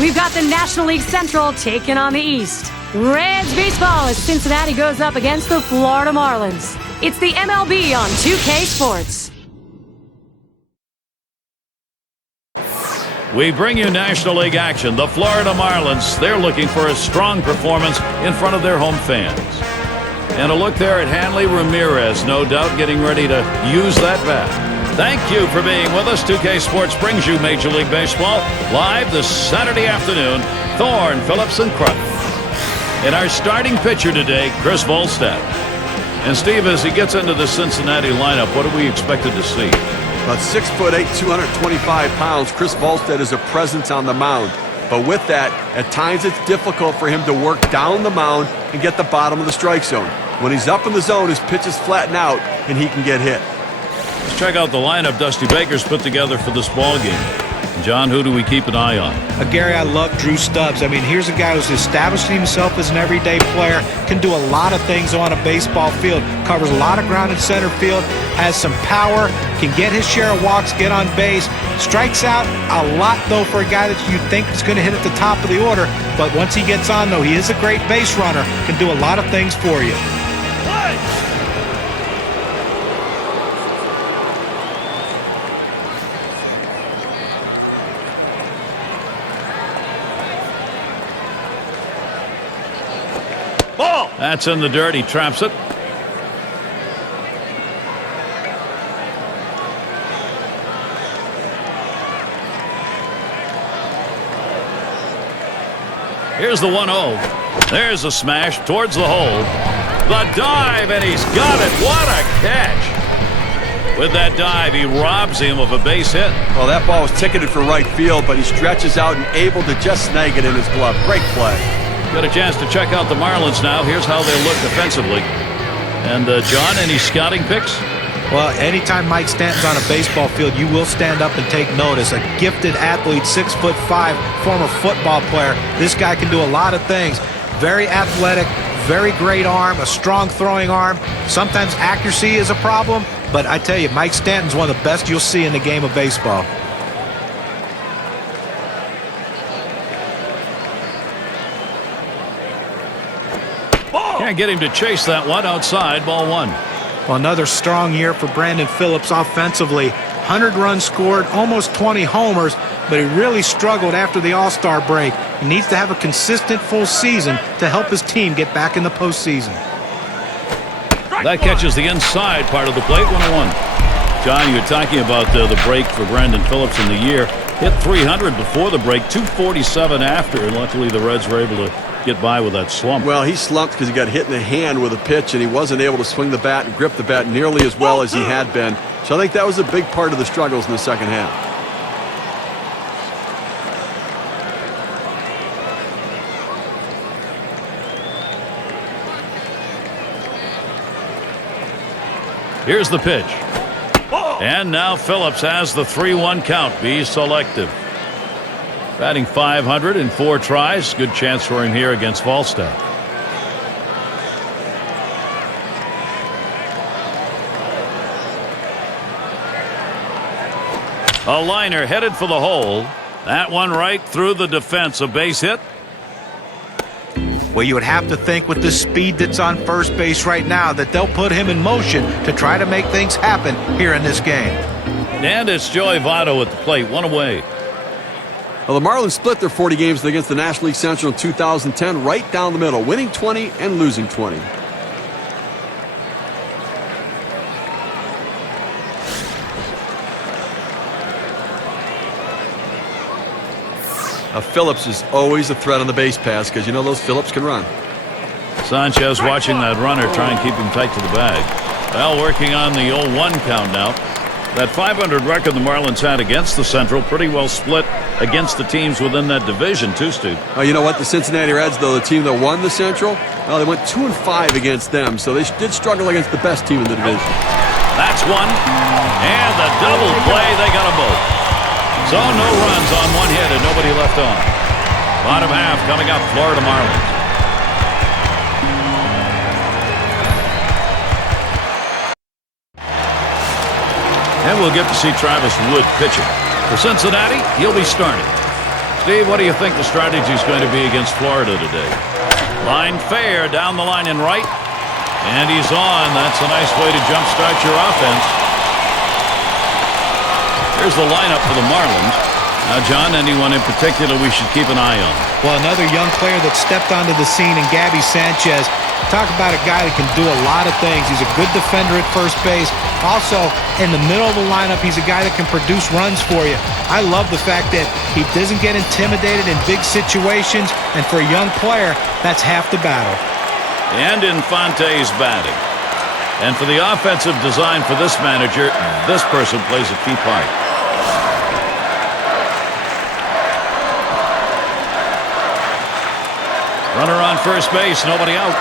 We've got the National League Central taking on the East. Reds baseball as Cincinnati goes up against the Florida Marlins. It's the MLB on 2K Sports. We bring you National League action. The Florida Marlins, they're looking for a strong performance in front of their home fans. And a look there at Hanley Ramirez, no doubt getting ready to use that bat. Thank you for being with us. 2K Sports brings you Major League Baseball live this Saturday afternoon. Thorne, Phillips, and Kruk. And our starting pitcher today, Chris Volstad. And Steve, as he gets into the Cincinnati lineup, what are we expected to see? About 6'8", 225 pounds, Chris Volstad is a presence on the mound. But with that, at times it's difficult for him to work down the mound and get the bottom of the strike zone. When he's up in the zone, his pitches flatten out and he can get hit. Let's check out the lineup Dusty Baker's put together for this ball game. John, who do we keep an eye on? Gary, I love Drew Stubbs. I mean, here's a guy who's established himself as an everyday player, can do a lot of things on a baseball field, covers a lot of ground in center field, has some power, can get his share of walks, get on base, strikes out a lot, though, for a guy that you think is going to hit at the top of the order. But once he gets on, though, he is a great base runner, can do a lot of things for you. That's in the dirt. He traps it. Here's the 1-0. There's a smash towards the hole. The dive, and he's got it. What a catch. With that dive, he robs him of a base hit. Well, that ball was ticketed for right field, but he stretches out and able to just snag it in his glove. Great play. Got a chance to check out the Marlins now. Here's how they look defensively. And, John, any scouting picks? Well, anytime Mike Stanton's on a baseball field, you will stand up and take notice. A gifted athlete, 6'5", former football player. This guy can do a lot of things. Very athletic, very great arm, a strong throwing arm. Sometimes accuracy is a problem, but I tell you, Mike Stanton's one of the best you'll see in the game of baseball. Can't get him to chase that one outside. Ball one. Well, another strong year for Brandon Phillips offensively. 100 runs scored, almost 20 homers, but he really struggled after the All-Star break. He needs to have a consistent full season to help his team get back in the postseason. That catches the inside part of the plate. 1-1. John, you're talking about the break for Brandon Phillips in the year. Hit 300 before the break, 247 after, and luckily the Reds were able to get by with that slump. Well, he slumped because he got hit in the hand with a pitch, and he wasn't able to swing the bat and grip the bat nearly as well as he had been. So I think that was a big part of the struggles in the second half. Here's the pitch. And now Phillips has the 3-1 count. Be selective. Batting .500 in 4 tries. Good chance for him here against Volstad. A liner headed for the hole. That one right through the defense. A base hit. Well, you would have to think with the speed that's on first base right now that they'll put him in motion to try to make things happen here in this game. And it's Joey Votto at the plate. One away. Well, the Marlins split their 40 games against the National League Central in 2010 right down the middle, winning 20 and losing 20. Phillips is always a threat on the base pass because you know those Phillips can run. Sanchez watching that runner try and keep him tight to the bag. Well, working on the 0-1 count now. That .500 record the Marlins had against the Central pretty well split against the teams within that division too, Steve. Oh, you know what? The Cincinnati Reds, though, the team that won the Central, well, they went 2-5 against them, so they did struggle against the best team in the division. That's one. And the double play, they got them both. So no runs on one hit and nobody left on. Bottom half coming up, Florida Marlins. And we'll get to see Travis Wood pitching. For Cincinnati, he'll be starting. Steve, what do you think the strategy is going to be against Florida today? Line fair down the line and right. And he's on. That's a nice way to jumpstart your offense. Here's the lineup for the Marlins. Now, John, anyone in particular we should keep an eye on? Well, another young player that stepped onto the scene in Gabby Sanchez. Talk about a guy that can do a lot of things. He's a good defender at first base. Also, in the middle of the lineup, he's a guy that can produce runs for you. I love the fact that he doesn't get intimidated in big situations, and for a young player, that's half the battle. And Infante's batting. And for the offensive design for this manager, this person plays a key part. Runner on first base, nobody out.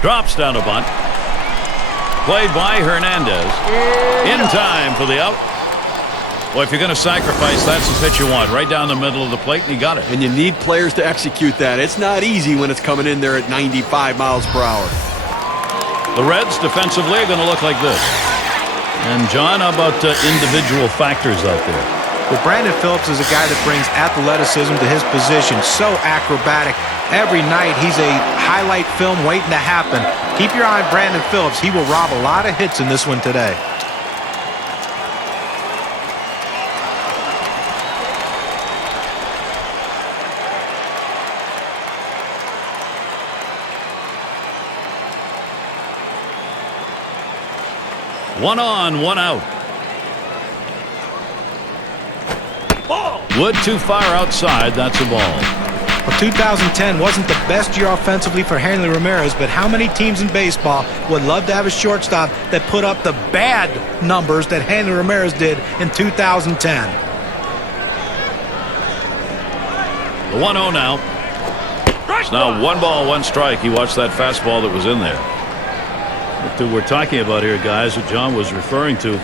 Drops down a bunt. Played by Hernandez. In time for the out. Well, if you're going to sacrifice, that's the pitch you want. Right down the middle of the plate, and he got it. And you need players to execute that. It's not easy when it's coming in there at 95 miles per hour. The Reds defensively are going to look like this. And, John, how about individual factors out there? Well, Brandon Phillips is a guy that brings athleticism to his position. So acrobatic. Every night he's a highlight film waiting to happen. Keep your eye on Brandon Phillips. He will rob a lot of hits in this one today. One on, one out. Wood too far outside. That's a ball. Well, 2010 wasn't the best year offensively for Hanley Ramirez, but how many teams in baseball would love to have a shortstop that put up the bad numbers that Hanley Ramirez did in 2010? The 1-0 now. It's now 1 ball, 1 strike. You watched that fastball that was in there. What we're talking about here, guys, what John was referring to.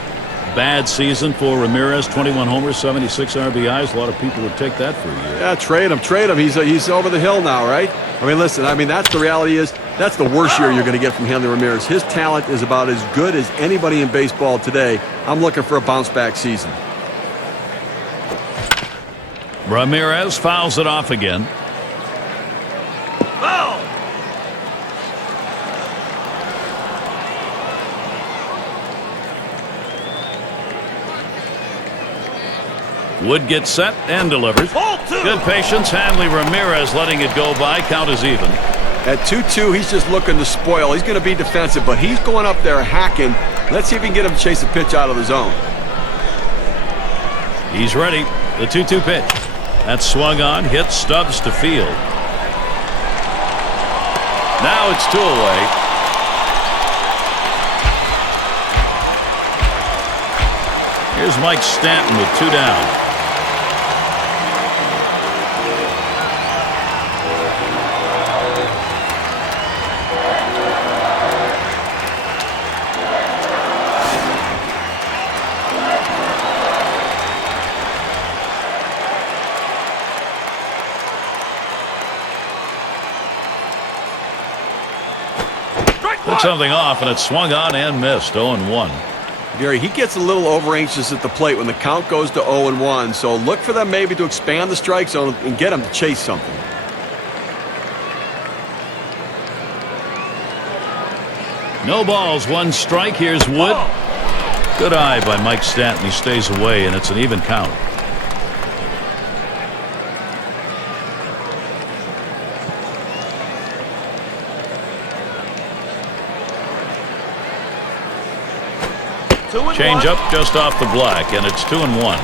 Bad season for Ramirez, 21 homers, 76 RBIs. A lot of people would take that for a year. Yeah, trade him. He's over the hill now, right? I mean, listen, that's the reality is that's the worst year you're going to get from Hanley Ramirez. His talent is about as good as anybody in baseball today. I'm looking for a bounce-back season. Ramirez fouls it off again. Wood gets set and delivers. Good patience. Hanley Ramirez letting it go by. Count is even. At 2-2, he's just looking to spoil. He's going to be defensive, but he's going up there hacking. Let's see if we can get him to chase a pitch out of the zone. He's ready. The 2-2 pitch. That's swung on. Hit Stubbs to field. Now it's 2 away. Here's Mike Stanton with 2 down. Took something off, and it swung on and missed. 0-1. Gary, he gets a little over-anxious at the plate when the count goes to 0-1, so look for them maybe to expand the strike zone and get him to chase something. No balls, 1 strike. Here's Wood. Good eye by Mike Stanton. He stays away, and it's an even count. Change up just off the black, and it's 2-1.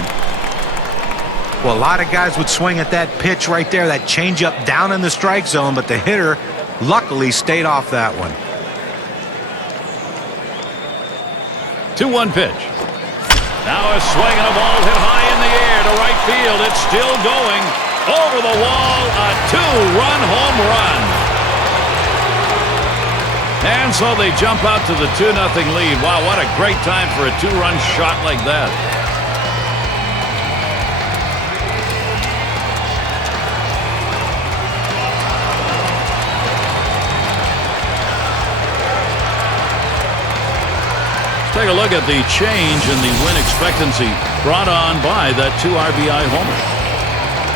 Well, a lot of guys would swing at that pitch right there, that changeup down in the strike zone, but the hitter luckily stayed off that one. 2-1 pitch. Now a swing and a ball hit high in the air to right field. It's still going over the wall. A 2-run home run. And so they jump out to the 2-0 lead. Wow, what a great time for a 2-run shot like that. Let's take a look look at the change in the win expectancy brought on by that 2 RBI homer.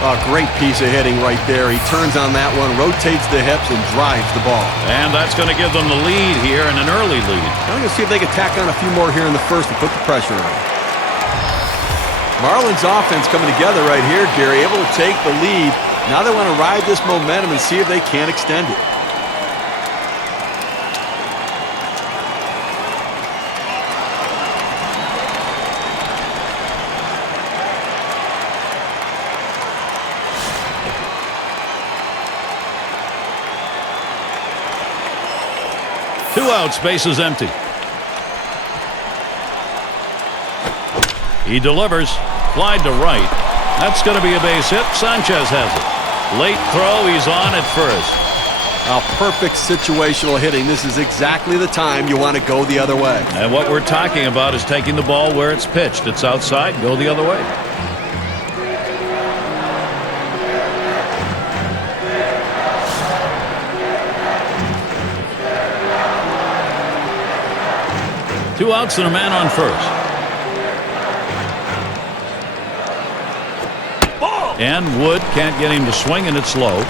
A great piece of hitting right there. He turns on that one, rotates the hips, and drives the ball. And that's going to give them the lead here, and an early lead. I'm going to see if they can tack on a few more here in the first and put the pressure on. Marlins offense coming together right here, Gary, able to take the lead. Now they want to ride this momentum and see if they can extend it. Two outs, bases empty. He delivers. Fly to right. That's going to be a base hit. Sanchez has it. Late throw. He's on at first. Perfect situational hitting. This is exactly the time you want to go the other way. And what we're talking about is taking the ball where it's pitched. It's outside. Go the other way. Two outs and a man on first. And Wood can't get him to swing, and it's low.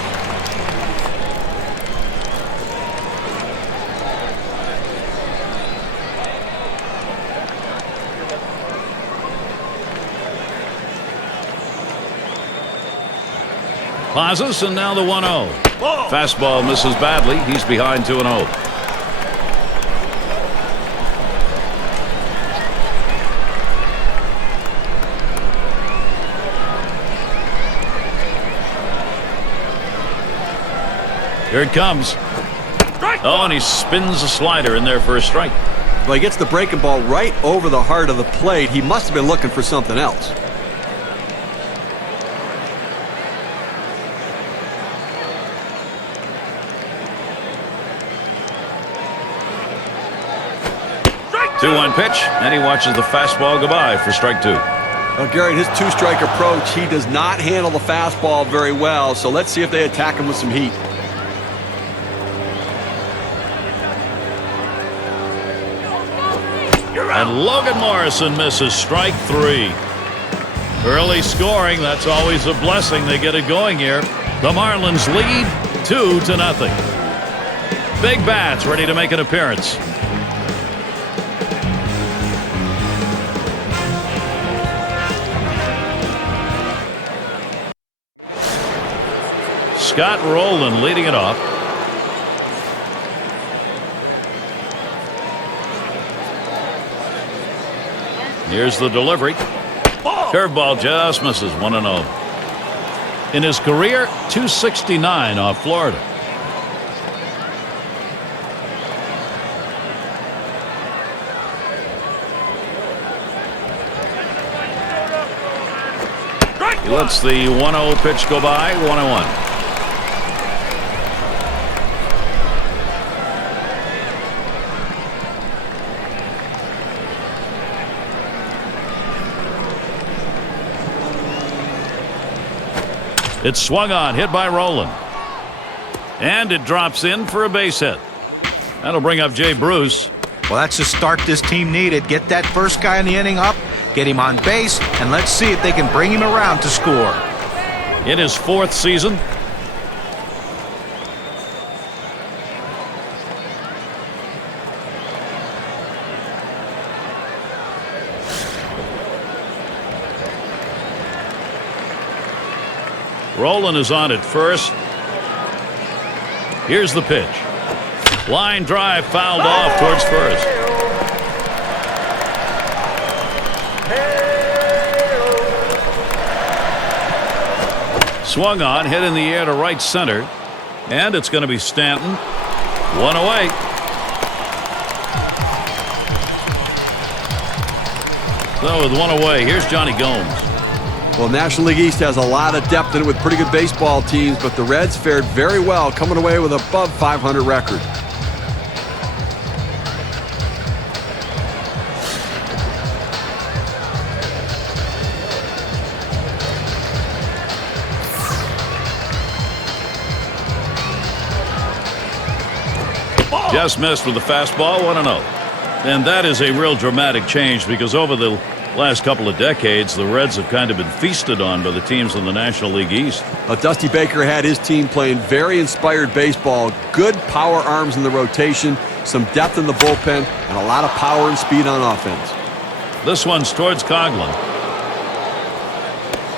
Pauses, and now the 1-0. Fastball misses badly. He's behind 2-0. Here it comes. Oh, and he spins a slider in there for a strike. Well, he gets the breaking ball right over the heart of the plate. He must have been looking for something else. Strike. 2-1 pitch, and he watches the fastball go by for strike 2. Well, Gary, his two-strike approach, he does not handle the fastball very well, so let's see if they attack him with some heat. And Logan Morrison misses strike 3. Early scoring, that's always a blessing. They get it going here. The Marlins lead 2-0. Big Bats ready to make an appearance. Scott Rowland leading it off. Here's the delivery. Curveball just misses. 1-0. In his career, 269 off Florida. He lets the 1-0 pitch go by. 1-1. It's swung on, hit by Rowland. And it drops in for a base hit. That'll bring up Jay Bruce. Well, that's the start this team needed. Get that first guy in the inning up, get him on base, and let's see if they can bring him around to score. In his 4th season. Rowland is on at first. Here's the pitch. Line drive fouled off towards first. Swung on, hit in the air to right center. And it's going to be Stanton. 1 away. So with 1 away, here's Johnny Gomes. Well, National League East has a lot of depth in it with pretty good baseball teams, but the Reds fared very well, coming away with above 500 record. Just missed with the fastball. 1-0. And that is a real dramatic change because over the last couple of decades, the Reds have kind of been feasted on by the teams in the National League East. Dusty Baker had his team playing very inspired baseball, good power arms in the rotation, some depth in the bullpen, and a lot of power and speed on offense. This one's towards Coughlin.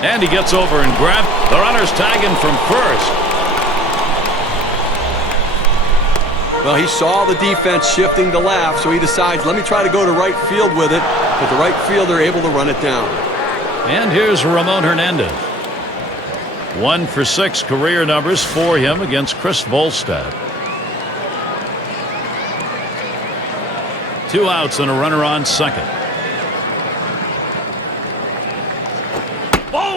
And he gets over and grabs. The runner's tagging from first. Well, he saw the defense shifting to left, so he decides, let me try to go to right field with it. But the right fielder able to run it down. And here's Ramon Hernandez. 1 for 6 career numbers for him against Chris Volstad. 2 outs and a runner on second.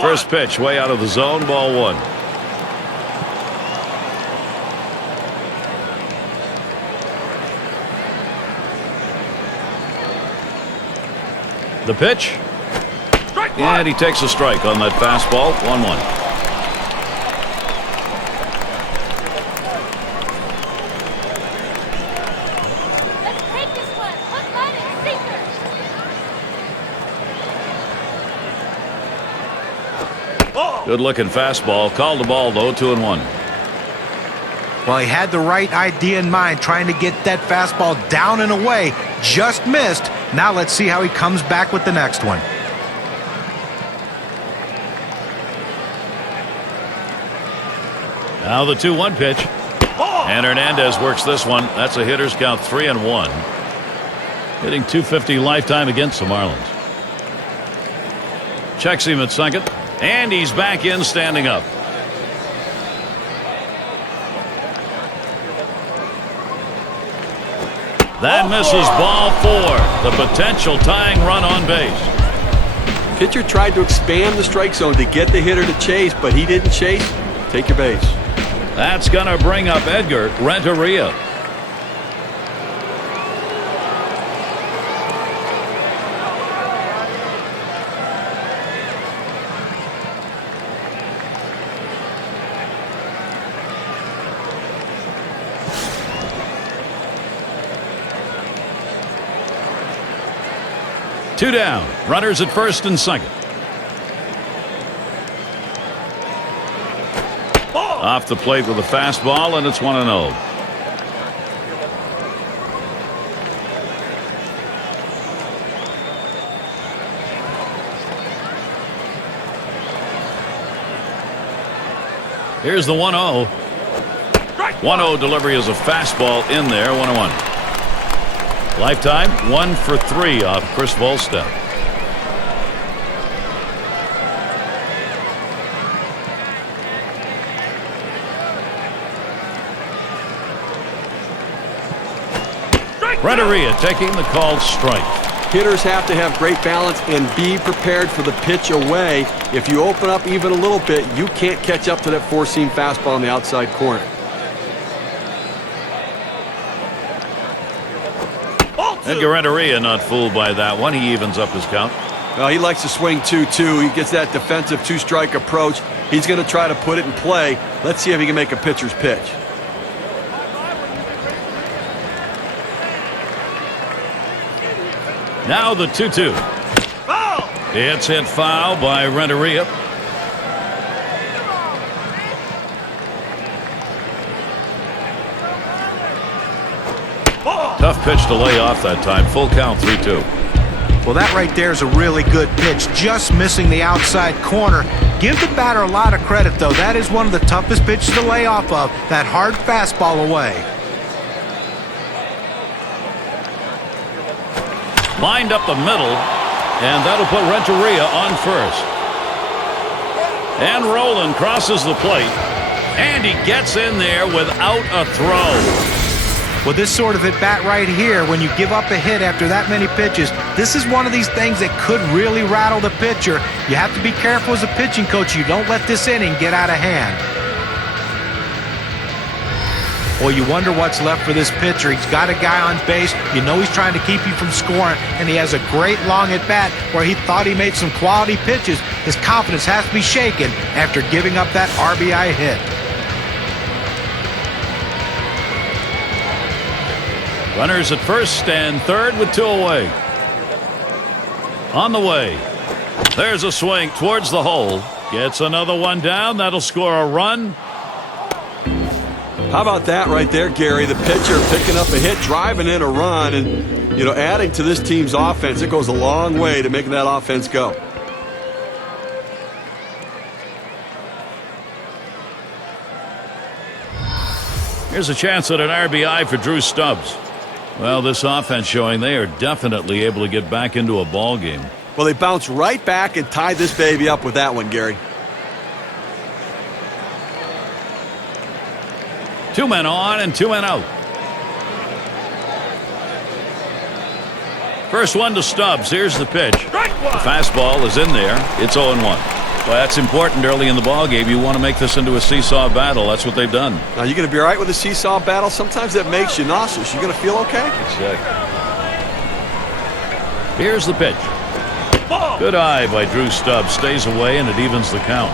First pitch way out of the zone, ball 1. The pitch. And he takes a strike on that fastball. 1-1. Let's take this one. Hook, line, and sinker. Good looking fastball. Called the ball though. 2-1. Well, he had the right idea in mind, trying to get that fastball down and away. Just missed. Now let's see how he comes back with the next one. Now the 2-1 pitch. And Hernandez works this one. That's a hitter's count, 3-1. Hitting .250 lifetime against the Marlins. Checks him at second. And he's back in, standing up. That misses, ball 4. The potential tying run on base. Pitcher tried to expand the strike zone to get the hitter to chase, but he didn't chase. Take your base. That's going to bring up Edgar Renteria. Two down. Runners at first and second. Off the plate with a fastball, and it's 1-0. Here's the 1-0. 1-0 delivery is a fastball in there. 1-1. Lifetime 1 for 3 off Chris Volstad. Renteria taking the called strike. Hitters have to have great balance and be prepared for the pitch away. If you open up even a little bit, you can't catch up to that four-seam fastball on the outside corner. Edgar Renteria not fooled by that one. He evens up his count. Well, he likes to swing 2-2. He gets that defensive two-strike approach. He's going to try to put it in play. Let's see if he can make a pitcher's pitch. Now the 2-2. It's hit foul by Renteria. Tough pitch to lay off that time. Full count, 3-2. Well, that right there is a really good pitch. Just missing the outside corner. Give the batter a lot of credit, though. That is one of the toughest pitches to lay off of. That hard fastball away. Lined up the middle, and that'll put Renteria on first. And Roland crosses the plate, and he gets in there without a throw. Well, this sort of at-bat right here, when you give up a hit after that many pitches, this is one of these things that could really rattle the pitcher. You have to be careful as a pitching coach. You don't let this inning get out of hand. Well, you wonder what's left for this pitcher. He's got a guy on base. You know he's trying to keep you from scoring, and he has a great long at-bat where he thought he made some quality pitches. His confidence has to be shaken after giving up that RBI hit. Runners at first and third with 2 away. On the way. There's a swing towards the hole. Gets another one down. That'll score a run. How about that right there, Gary? The pitcher picking up a hit, driving in a run, and, you know, adding to this team's offense. It goes a long way to making that offense go. Here's a chance at an RBI for Drew Stubbs. Well, this offense showing they are definitely able to get back into a ball game. Well, they bounced right back and tied this baby up with that one, Gary. 2 men on and 2 men out. First one to Stubbs. Here's the pitch. The fastball is in there. It's 0-1. Well, that's important early in the ball game. You want to make this into a seesaw battle. That's what they've done. Now, you're going to be all right with a seesaw battle? Sometimes that makes you nauseous. You're going to feel okay? Exactly. Here's the pitch. Good eye by Drew Stubbs. Stays away, and it evens the count.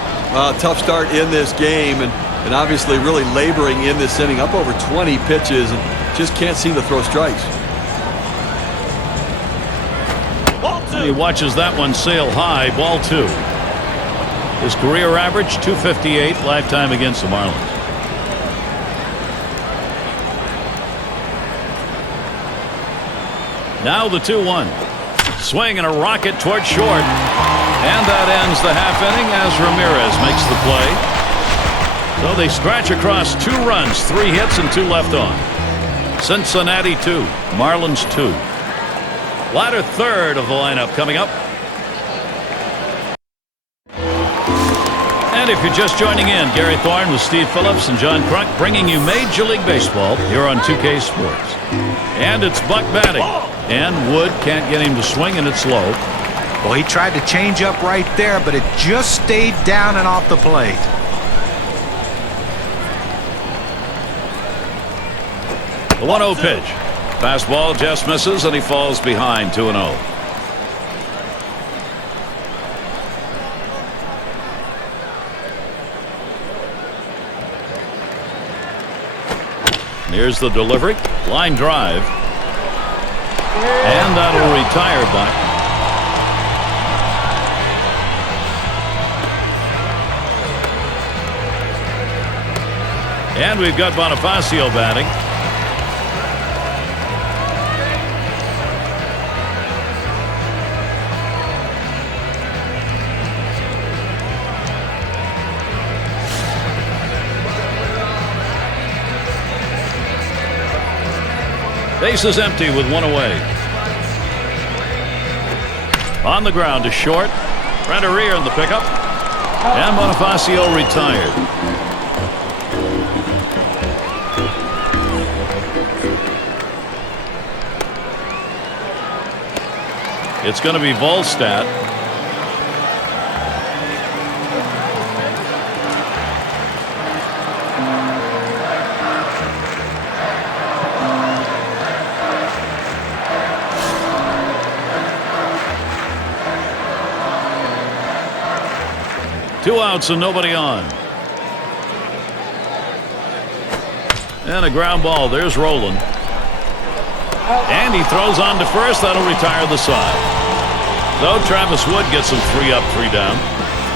Tough start in this game, and obviously really laboring in this inning. Up over 20 pitches, and just can't seem to throw strikes. He watches that one sail high. Ball 2. His career average, 258 lifetime against the Marlins. Now the 2-1. Swing and a rocket toward short. And that ends the half inning as Ramirez makes the play. So they scratch across 2 runs, 3 hits, and 2 left on. Cincinnati 2, Marlins 2. Latter third of the lineup coming up. And if you're just joining in, Gary Thorne with Steve Phillips and John Kruk bringing you Major League Baseball here on 2K Sports. And it's Buck batting. And Wood can't get him to swing, and it's low. Well, he tried to change up right there, but it just stayed down and off the plate. The 1-0 pitch. Fastball just misses, and he falls behind 2-0. Here's the delivery. Line drive. And that'll retire Buck. And we've got Bonifacio batting. Base is empty with 1 away. On the ground to short. Renteria in the pickup. And Bonifacio retired. It's going to be Volstad. Two outs and nobody on. And a ground ball. There's Roland. And he throws on to first. That'll retire the side. So Travis Wood gets him 3 up, 3 down.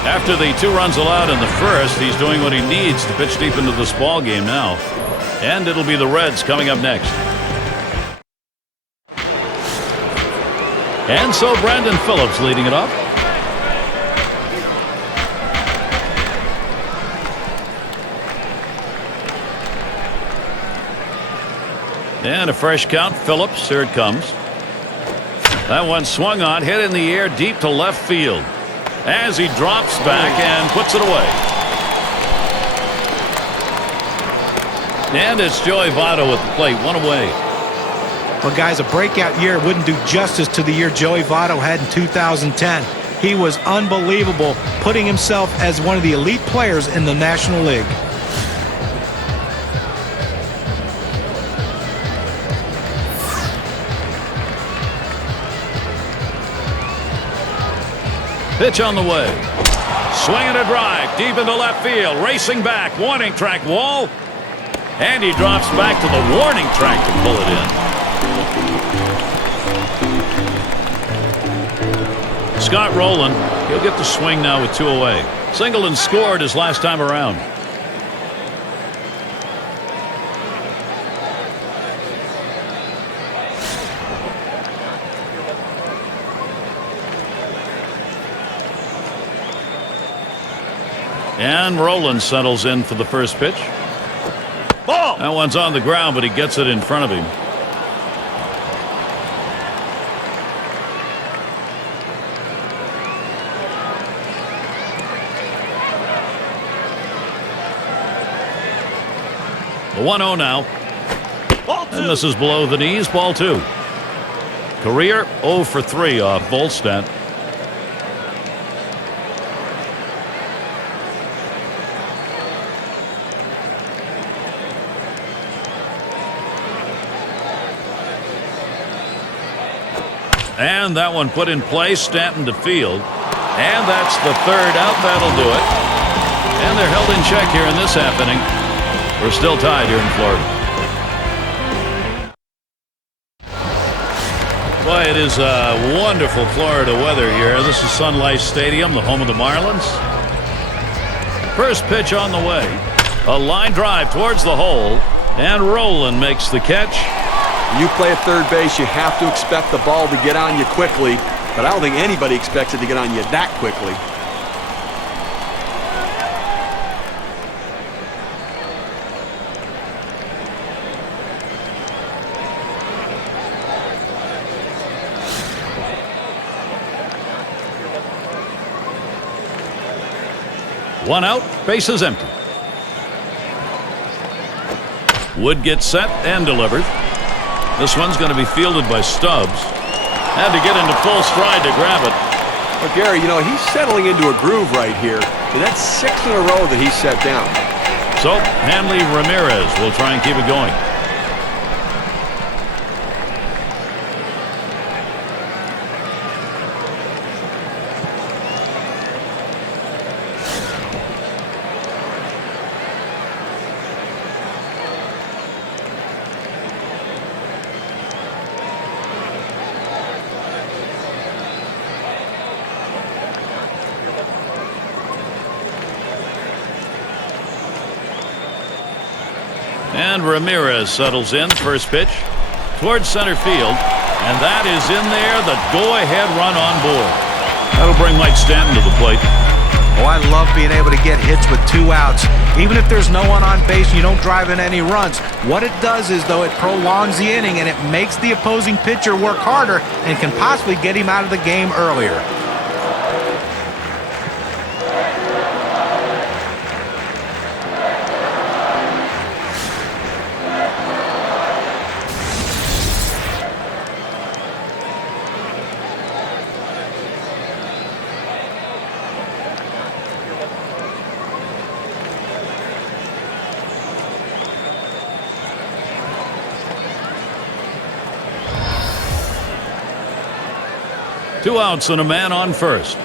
After the 2 runs allowed in the first, he's doing what he needs to pitch deep into this ball game now. And it'll be the Reds coming up next. And so Brandon Phillips leading it off. And a fresh count. Phillips, here it comes. That one swung on, hit in the air deep to left field as he drops back and puts it away. And it's Joey Votto at the plate, 1 away. Well, guys, a breakout year wouldn't do justice to the year Joey Votto had in 2010. He was unbelievable, putting himself as one of the elite players in the National League. Pitch on the way. Swinging a drive deep into left field. Racing back. Warning track wall. And he drops back to the warning track to pull it in. Scott Rowland, he'll get the swing now with 2 away. Singleton scored his last time around. And Rowland settles in for the first pitch. Ball! That one's on the ground, but he gets it in front of him. The 1-0 now. And this is below the knees. Ball 2. Career 0 for 3 off Volstead. And that one put in play. Stanton to field. And that's the 3rd out. That'll do it. And they're held in check here in this half inning. We're still tied here in Florida. Boy, it is wonderful Florida weather here. This is Sun Life Stadium, the home of the Marlins. First pitch on the way. A line drive towards the hole. And Rowland makes the catch. You play at third base, you have to expect the ball to get on you quickly, but I don't think anybody expects it to get on you that quickly. One out, bases empty. Wood gets set and delivered. This one's going to be fielded by Stubbs. Had to get into full stride to grab it. Well, Gary, you know, he's settling into a groove right here, and that's 6 in a row that he's set down. So, Hanley Ramirez will try and keep it going. And Ramirez settles in. First pitch towards center field. And that is in there. The go-ahead run on board. That'll bring Mike Stanton to the plate. Oh, I love being able to get hits with 2 outs. Even if there's no one on base and you don't drive in any runs. What it does is, though, it prolongs the inning and it makes the opposing pitcher work harder and can possibly get him out of the game earlier. Two outs and a man on first.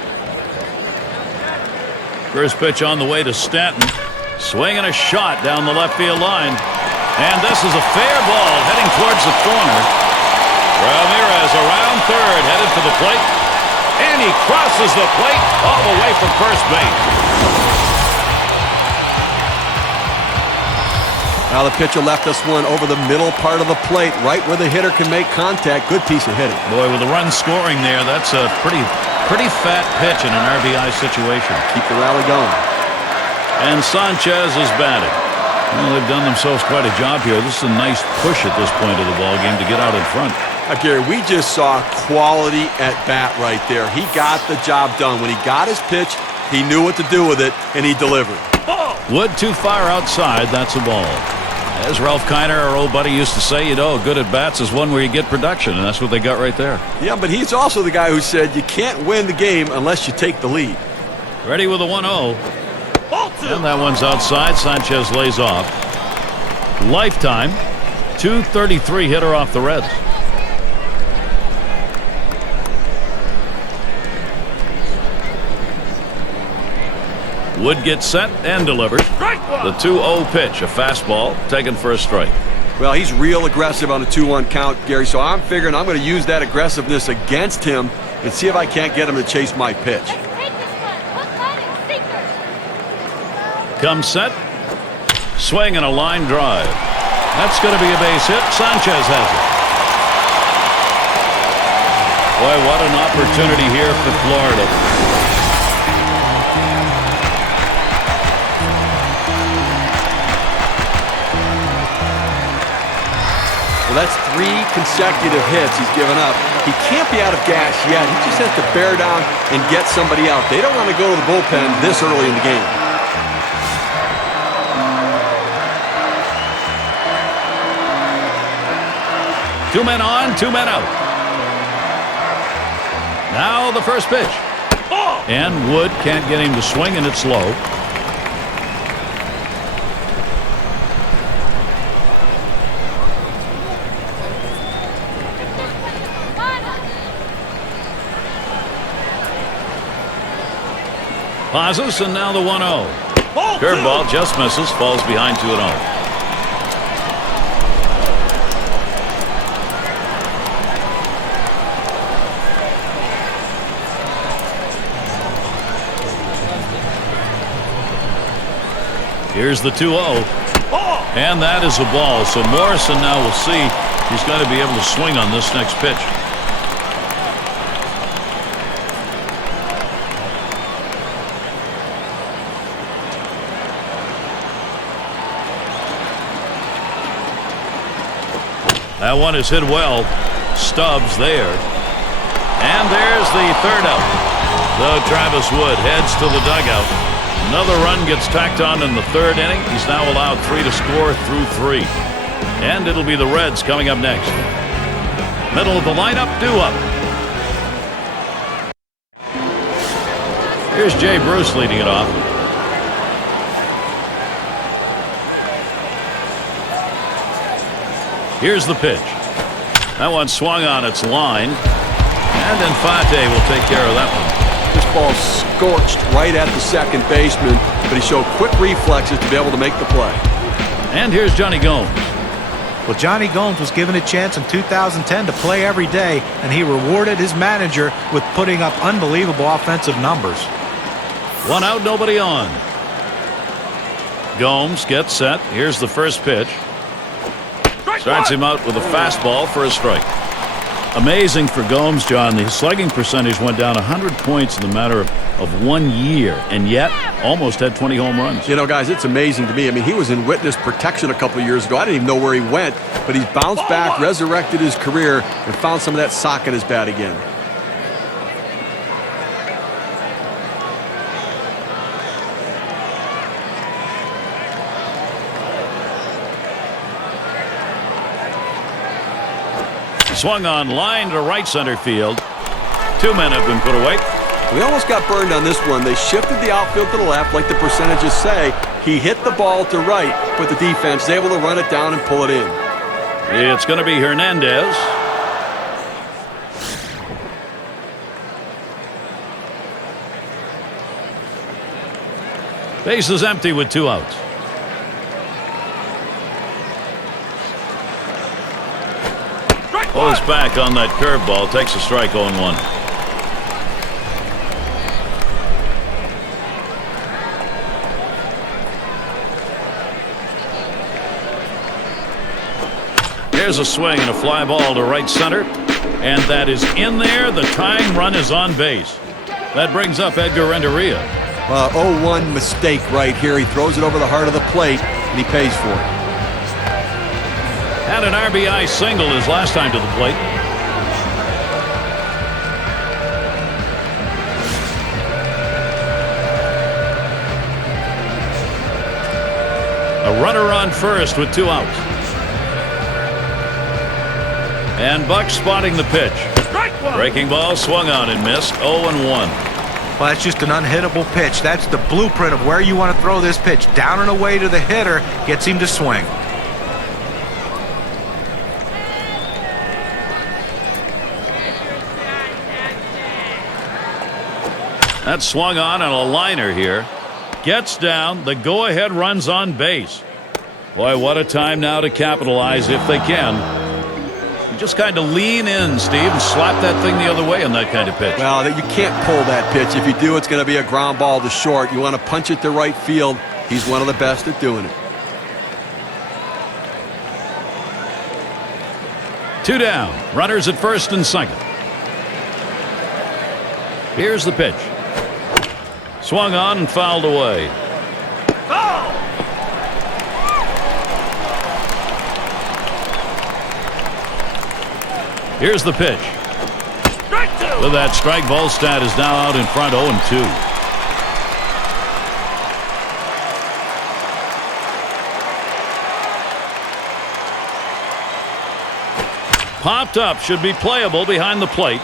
First pitch on the way to Stanton. Swinging a shot down the left field line. And this is a fair ball heading towards the corner. Ramirez around third, headed for the plate. And he crosses the plate all the way from first base. Now the pitcher left us one over the middle part of the plate, right where the hitter can make contact. Good piece of hitting. Boy, with the run scoring there, that's a pretty fat pitch in an RBI situation. Keep the rally going. And Sanchez is batting. Well, they've done themselves quite a job here. This is a nice push at this point of the ball game to get out in front. Gary, we just saw quality at bat right there. He got the job done. When he got his pitch, he knew what to do with it, and he delivered. Wood too far outside. That's a ball. As Ralph Kiner, our old buddy, used to say, you know, good at bats is one where you get production, and that's what they got right there. Yeah, but he's also the guy who said you can't win the game unless you take the lead. Ready with a 1-0. And that one's outside. Sanchez lays off. Lifetime, .233 hitter off the Reds. Wood gets set and delivered. The 2-0 pitch, a fastball, taken for a strike. Well, he's real aggressive on a 2-1 count, Gary, so I'm figuring I'm going to use that aggressiveness against him and see if I can't get him to chase my pitch. Let's take this one. Hook, line, and sinker. Comes set. Swing and a line drive. That's going to be a base hit. Sanchez has it. Boy, what an opportunity here for Florida. Well, that's 3 consecutive hits he's given up. He can't be out of gas yet. He just has to bear down and get somebody out. They don't want to go to the bullpen this early in the game. Two men on, 2 men out. Now the first pitch. And Wood can't get him to swing, and it's low. Pauses, and now the 1-0. Curveball just misses, falls behind 2-0. Here's the 2-0. And that is a ball. So Morrison now will see he's going to be able to swing on this next pitch. That one is hit well. Stubbs there. And there's the 3rd out. So Travis Wood heads to the dugout. Another run gets tacked on in the 3rd inning. He's now allowed 3 to score through 3. And it'll be the Reds coming up next. Middle of the lineup, due up. Here's Jay Bruce leading it off. Here's the pitch. That one swung on its line. And Infante will take care of that one. This ball scorched right at the second baseman, but he showed quick reflexes to be able to make the play. And here's Johnny Gomes. Well, Johnny Gomes was given a chance in 2010 to play every day, and he rewarded his manager with putting up unbelievable offensive numbers. 1 out, nobody on. Gomes gets set. Here's the first pitch. Starts him out with a fastball for a strike. Amazing for Gomes, John. His slugging percentage went down 100 points in the matter of 1 year, and yet almost had 20 home runs. You know, guys, it's amazing to me. I mean, he was in witness protection a couple of years ago. I didn't even know where he went, but he's bounced back, resurrected his career, and found some of that sock in his bat again. Swung on line to right center field. 2 men have been put away. We almost got burned on this one. They shifted the outfield to the left like the percentages say. He hit the ball to right, but the defense is able to run it down and pull it in. It's going to be Hernandez. Base is empty with 2 outs. Pulls back on that curveball, takes a strike, 0-1. Here's a swing and a fly ball to right center, and that is in there. The tying run is on base. That brings up Edgar Renteria. 0-1 mistake right here. He throws it over the heart of the plate, and he pays for it. Had an RBI single his last time to the plate. A runner on first with 2 outs. And Buck spotting the pitch. Breaking ball swung on and missed. 0-1. Well, that's just an unhittable pitch. That's the blueprint of where you want to throw this pitch. Down and away to the hitter, gets him to swing. That swung on a liner here. Gets down. The go-ahead runs on base. Boy, what a time now to capitalize if they can. just kind of lean in, Steve, and slap that thing the other way on that kind of pitch. Well, you can't pull that pitch. If you do, it's going to be a ground ball to short. You want to punch it to right field. He's one of the best at doing it. 2 down. Runners at first and second. Here's the pitch. Swung on and fouled away. Here's the pitch. With that strike, Volstad is now out in front 0-2. Popped up, should be playable behind the plate.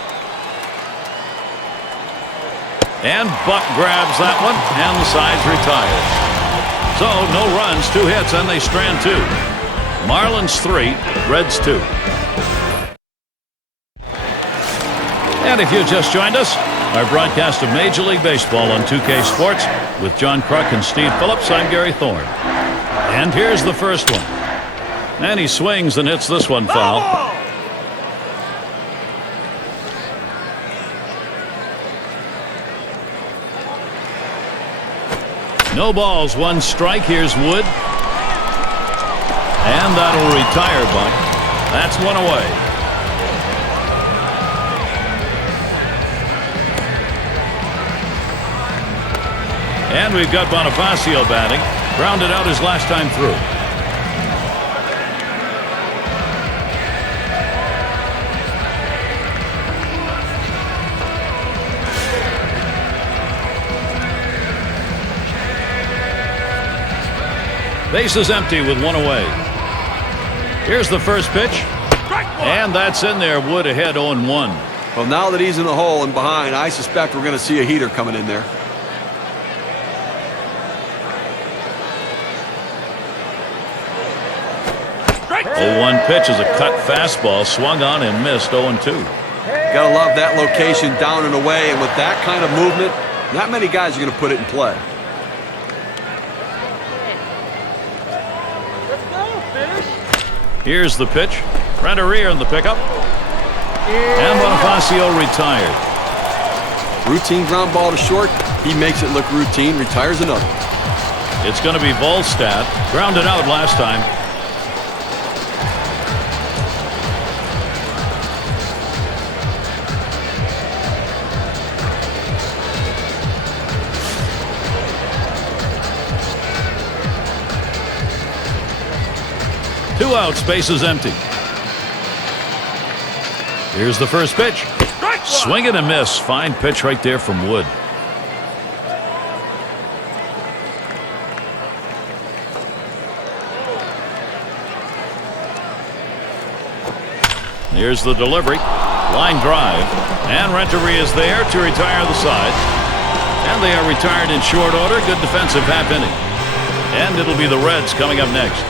And Buck grabs that one, and the side's retired. So no runs, 2 hits, and they strand 2. Marlins 3, Reds 2. And if you just joined us, our broadcast of Major League Baseball on 2K Sports with John Kruk and Steve Phillips, I'm Gary Thorne. And here's the first one. And he swings and hits this one foul. No balls, 1 strike. Here's Wood. And that'll retire Buck. That's 1 away. And we've got Bonifacio batting. Grounded out his last time through. Bases empty with 1 away. Here's the first pitch. And that's in there. Wood ahead 0-1. Well, now that he's in the hole and behind, I suspect we're going to see a heater coming in there. The 1 pitch is a cut fastball, swung on and missed 0-2. Gotta love that location down and away, and with that kind of movement, not many guys are going to put it in play. Here's the pitch. Renteria in the pickup. And Bonifacio retired. Routine ground ball to short. He makes it look routine, retires another. It's going to be Volstad. Grounded out last time. Two outs, bases empty. Here's the first pitch. Swing and a miss. Fine pitch right there from Wood. Here's the delivery. Line drive. And Renteria is there to retire the side. And they are retired in short order. Good defensive half inning. And it'll be the Reds coming up next.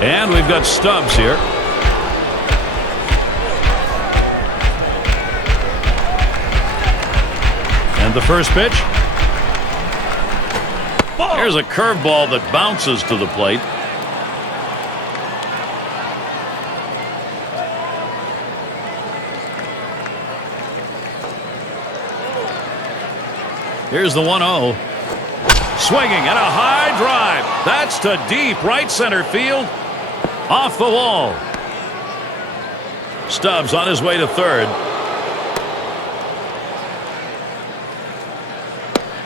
And we've got Stubbs here. And the first pitch. Here's a curveball that bounces to the plate. Here's the 1-0. Swinging and a high drive. That's to deep right center field. Off the wall. Stubbs on his way to third.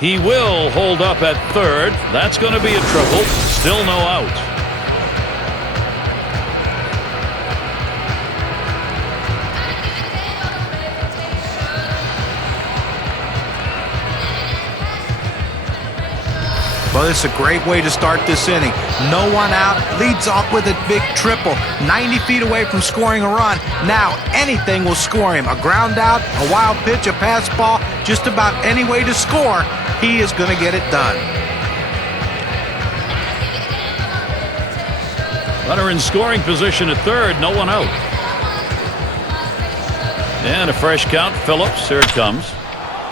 He will hold up at third. That's going to be a triple. Still no out. Well, it's a great way to start this inning. No one out, leads off with a big triple, 90 feet away from scoring a run. Now anything will score him. A ground out, a wild pitch, a pass ball, just about any way to score, he is going to get it done. Runner in scoring position at third, no one out. And a fresh count, Phillips, here it comes.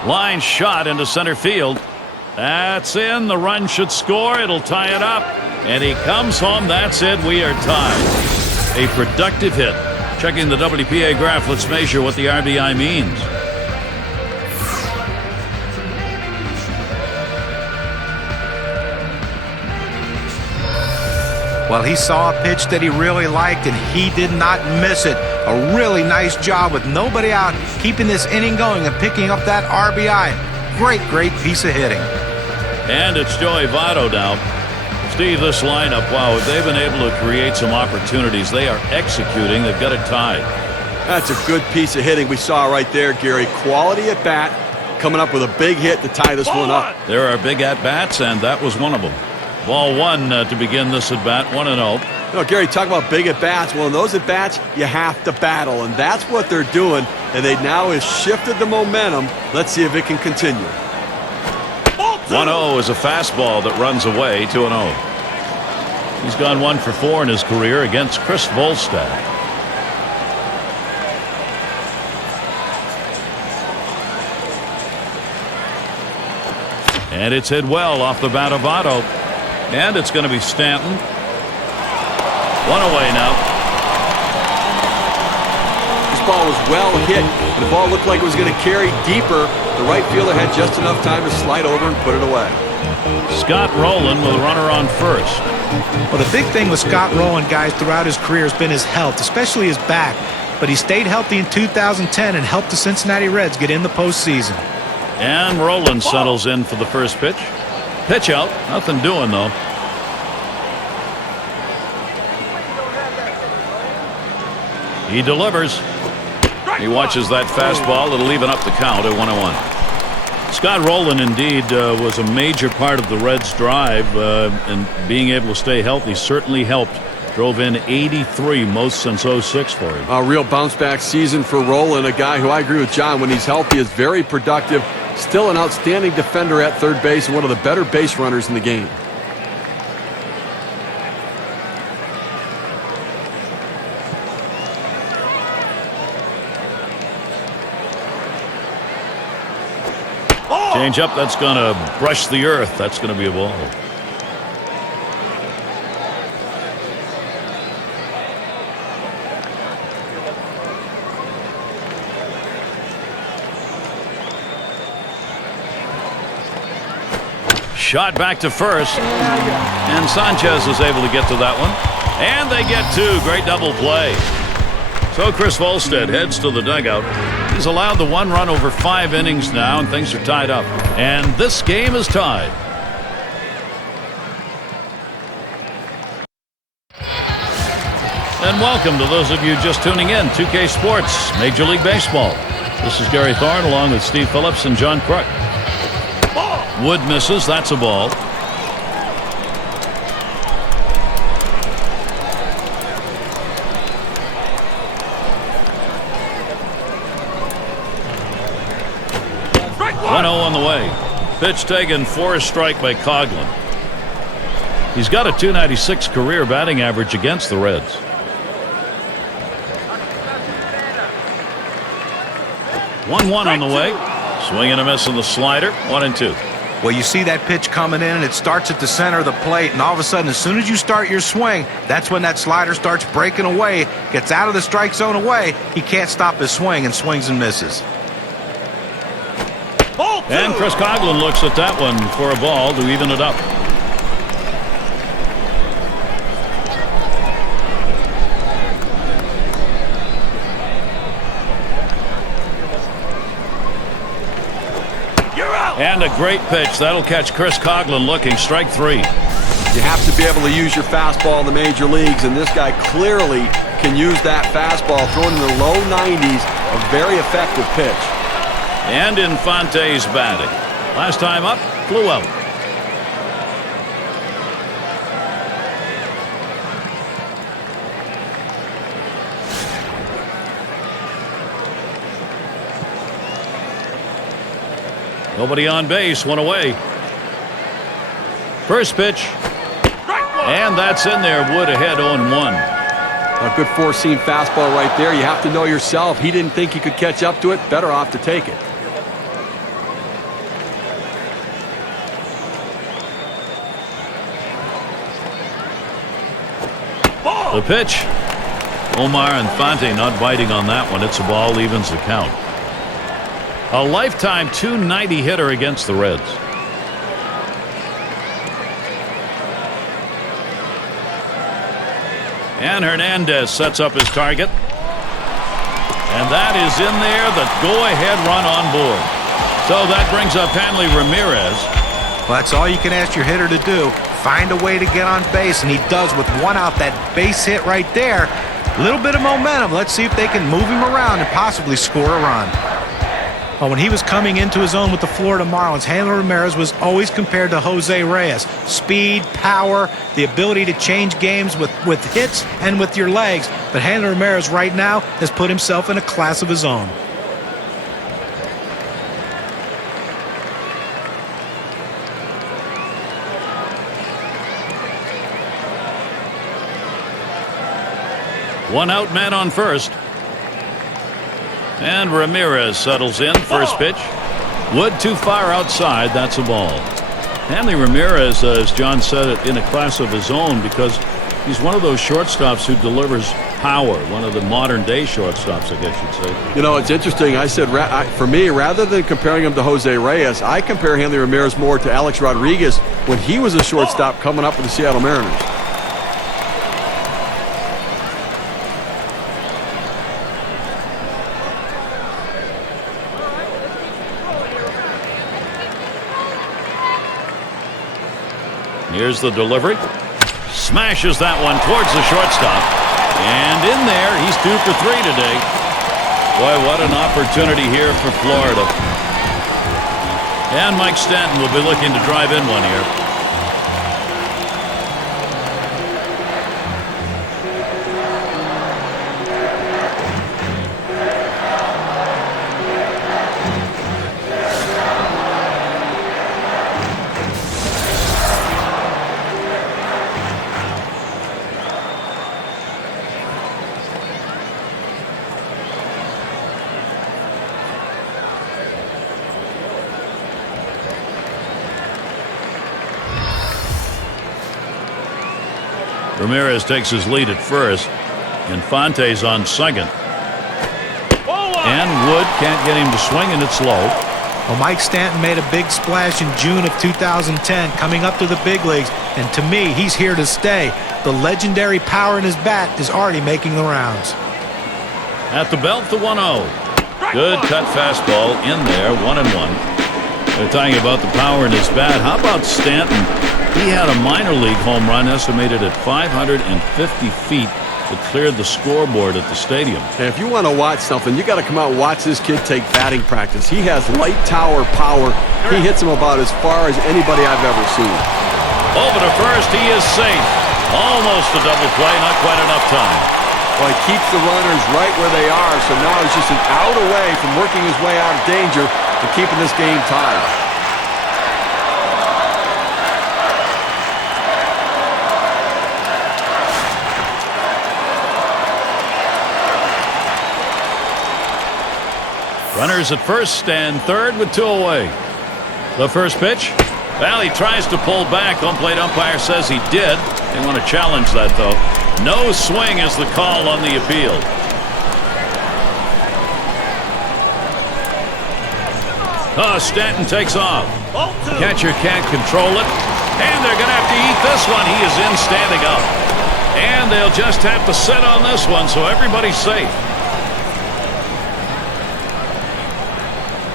Line shot into center field. That's in. The run should score. It'll tie it up. And he comes home. That's it. We are tied. A productive hit. Checking the WPA graph. Let's measure what the RBI means. Well, he saw a pitch that he really liked, and he did not miss it. A really nice job with nobody out, keeping this inning going and picking up that RBI. Great piece of hitting. And it's Joey Votto now. Steve, this lineup, wow, they've been able to create some opportunities. They are executing. They've got it tied. That's a good piece of hitting we saw right there, Gary. Quality at bat, coming up with a big hit to tie this one up. There are big at-bats, and that was one of them. Ball one to begin this at-bat, 1-0. You know, Gary, talk about big at-bats. Well, in those at-bats, you have to battle, and that's what they're doing. And they now have shifted the momentum. Let's see if it can continue. 1-0 is a fastball that runs away, 2-0. He's gone 1 for 4 in his career against Chris Volstad. And it's hit well off the bat of Votto. And it's going to be Stanton. 1 away now. This ball was well hit. The ball looked like it was going to carry deeper. The right fielder had just enough time to slide over and put it away. Scott Rowland with a runner on first. Well, the big thing with Scott Rowland, guys, throughout his career has been his health, especially his back. But he stayed healthy in 2010 and helped the Cincinnati Reds get in the postseason. And Rowland settles in for the first pitch. Pitch out. Nothing doing, though. He delivers. He watches that fastball. It'll even up the count at 1-1. Scott Rowland, indeed, was a major part of the Reds' drive, and being able to stay healthy certainly helped. Drove in 83, most since 06 for him. A real bounce-back season for Rowland, a guy who I agree with John, when he's healthy, is very productive. Still an outstanding defender at third base and one of the better base runners in the game. Change up, that's going to brush the earth. That's going to be a ball. Shot back to first, and Sanchez is able to get to that one, and they get two. Great double play. So Chris Volstad heads to the dugout. He's allowed the 1 run over 5 innings now, and things are tied up, and this game is tied. And welcome to those of you just tuning in. 2K Sports, Major League Baseball. This is Gary Thorne along with Steve Phillips and John Kruk. Wood misses. That's a ball. Strike 1-0 on the way. Pitch taken for a strike by Coughlin. He's got a .296 career batting average against the Reds. 1-1 on the way. Swing and a miss on the slider. 1-2. Well, you see that pitch coming in, and it starts at the center of the plate, and all of a sudden, as soon as you start your swing, that's when that slider starts breaking away, gets out of the strike zone away. He can't stop his swing and swings and misses. And Chris Coughlin looks at that one for a ball to even it up. And a great pitch. That'll catch Chris Coughlin looking. Strike 3. You have to be able to use your fastball in the major leagues, and this guy clearly can use that fastball. Thrown in the low 90s, a very effective pitch. And Infante's batting. Last time up, flew out. Nobody on base, 1 away. First pitch. And that's in there. Wood ahead 0-1. A good four-seam fastball right there. You have to know yourself. He didn't think he could catch up to it. Better off to take it. The pitch. Omar Infante not biting on that one. It's a ball, evens the count. A lifetime .290 hitter against the Reds. And Hernandez sets up his target. And that is in there, the go-ahead run on board. So that brings up Hanley Ramirez. Well, that's all you can ask your hitter to do. Find a way to get on base, and he does with one out. That base hit right there. A little bit of momentum. Let's see if they can move him around and possibly score a run. Well, when he was coming into his own with the Florida Marlins, Hanley Ramirez was always compared to Jose Reyes. Speed, power, the ability to change games with hits and with your legs. But Hanley Ramirez right now has put himself in a class of his own. One out, man on first. And Ramirez settles in. First pitch. Wood too far outside. That's a ball. Hanley Ramirez, as John said it, in a class of his own because he's one of those shortstops who delivers power. One of the modern day shortstops, I guess you'd say. You know, it's interesting. I said, for me, rather than comparing him to Jose Reyes, I compare Hanley Ramirez more to Alex Rodriguez when he was a shortstop coming up with the Seattle Mariners. Here's the delivery. Smashes that one towards the shortstop. And in there, he's 2 for 3 today. Boy, what an opportunity here for Florida. And Mike Stanton will be looking to drive in one here. Ramirez takes his lead at first. Infante's on second. And Wood can't get him to swing, and it's low. Well, Mike Stanton made a big splash in June of 2010, coming up to the big leagues. And to me, he's here to stay. The legendary power in his bat is already making the rounds. At the belt, the 1-0. Good cut fastball in there, 1-1. They're talking about the power in his bat. How about Stanton? He had a minor league home run estimated at 550 feet that cleared the scoreboard at the stadium. And if you want to watch something, you got to come out and watch this kid take batting practice. He has light tower power. He hits them about as far as anybody I've ever seen. Over to first, he is safe. Almost a double play, not quite enough time. Well, he keeps the runners right where they are, so now he's just an out away from working his way out of danger and keeping this game tied. Runners at first and third with 2 away. The first pitch. Well, he tries to pull back. Home plate umpire says he did. They want to challenge that, though. No swing is the call on the appeal. Oh, Stanton takes off. Catcher can't control it. And they're going to have to eat this one. He is in standing up. And they'll just have to sit on this one, so everybody's safe.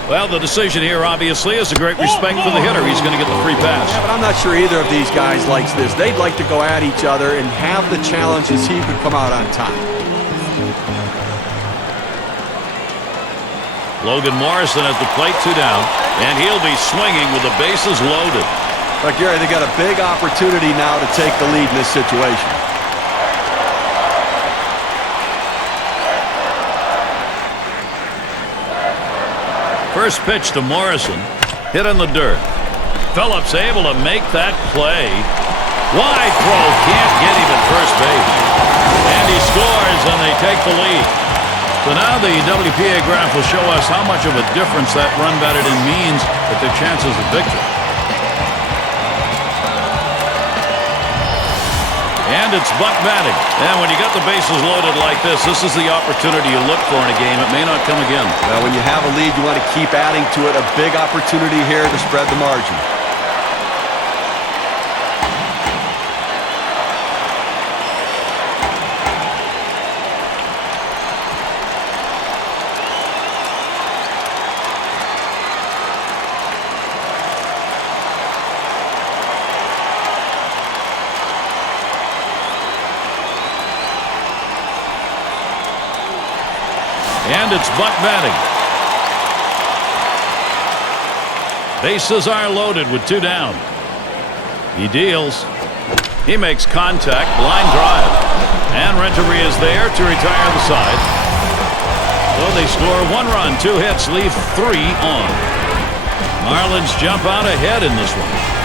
Well, the decision here, obviously, is a great respect for the hitter. He's going to get the free pass. Yeah, but I'm not sure either of these guys likes this. They'd like to go at each other and have the challenge and see who could come out on top. Logan Morrison at the plate, 2 down. And he'll be swinging with the bases loaded. But, Gary, they got a big opportunity now to take the lead in this situation. First pitch to Morrison. Hit in the dirt. Phillips able to make that play. Wide throw. Can't get him at first base. And he scores, and they take the lead. So now the WPA graph will show us how much of a difference that run batted in means at their chances of victory. And it's Buck batting. And when you got the bases loaded like this is the opportunity you look for in a game. It may not come again. Well, when you have a lead, you want to keep adding to it. A big opportunity here to spread the margin. And it's Buck batting. Bases are loaded with 2 down. He deals. He makes contact. Line drive. And Renteria is there to retire the side. So they score 1 run, 2 hits, leave 3 on. Marlins jump out ahead in this one.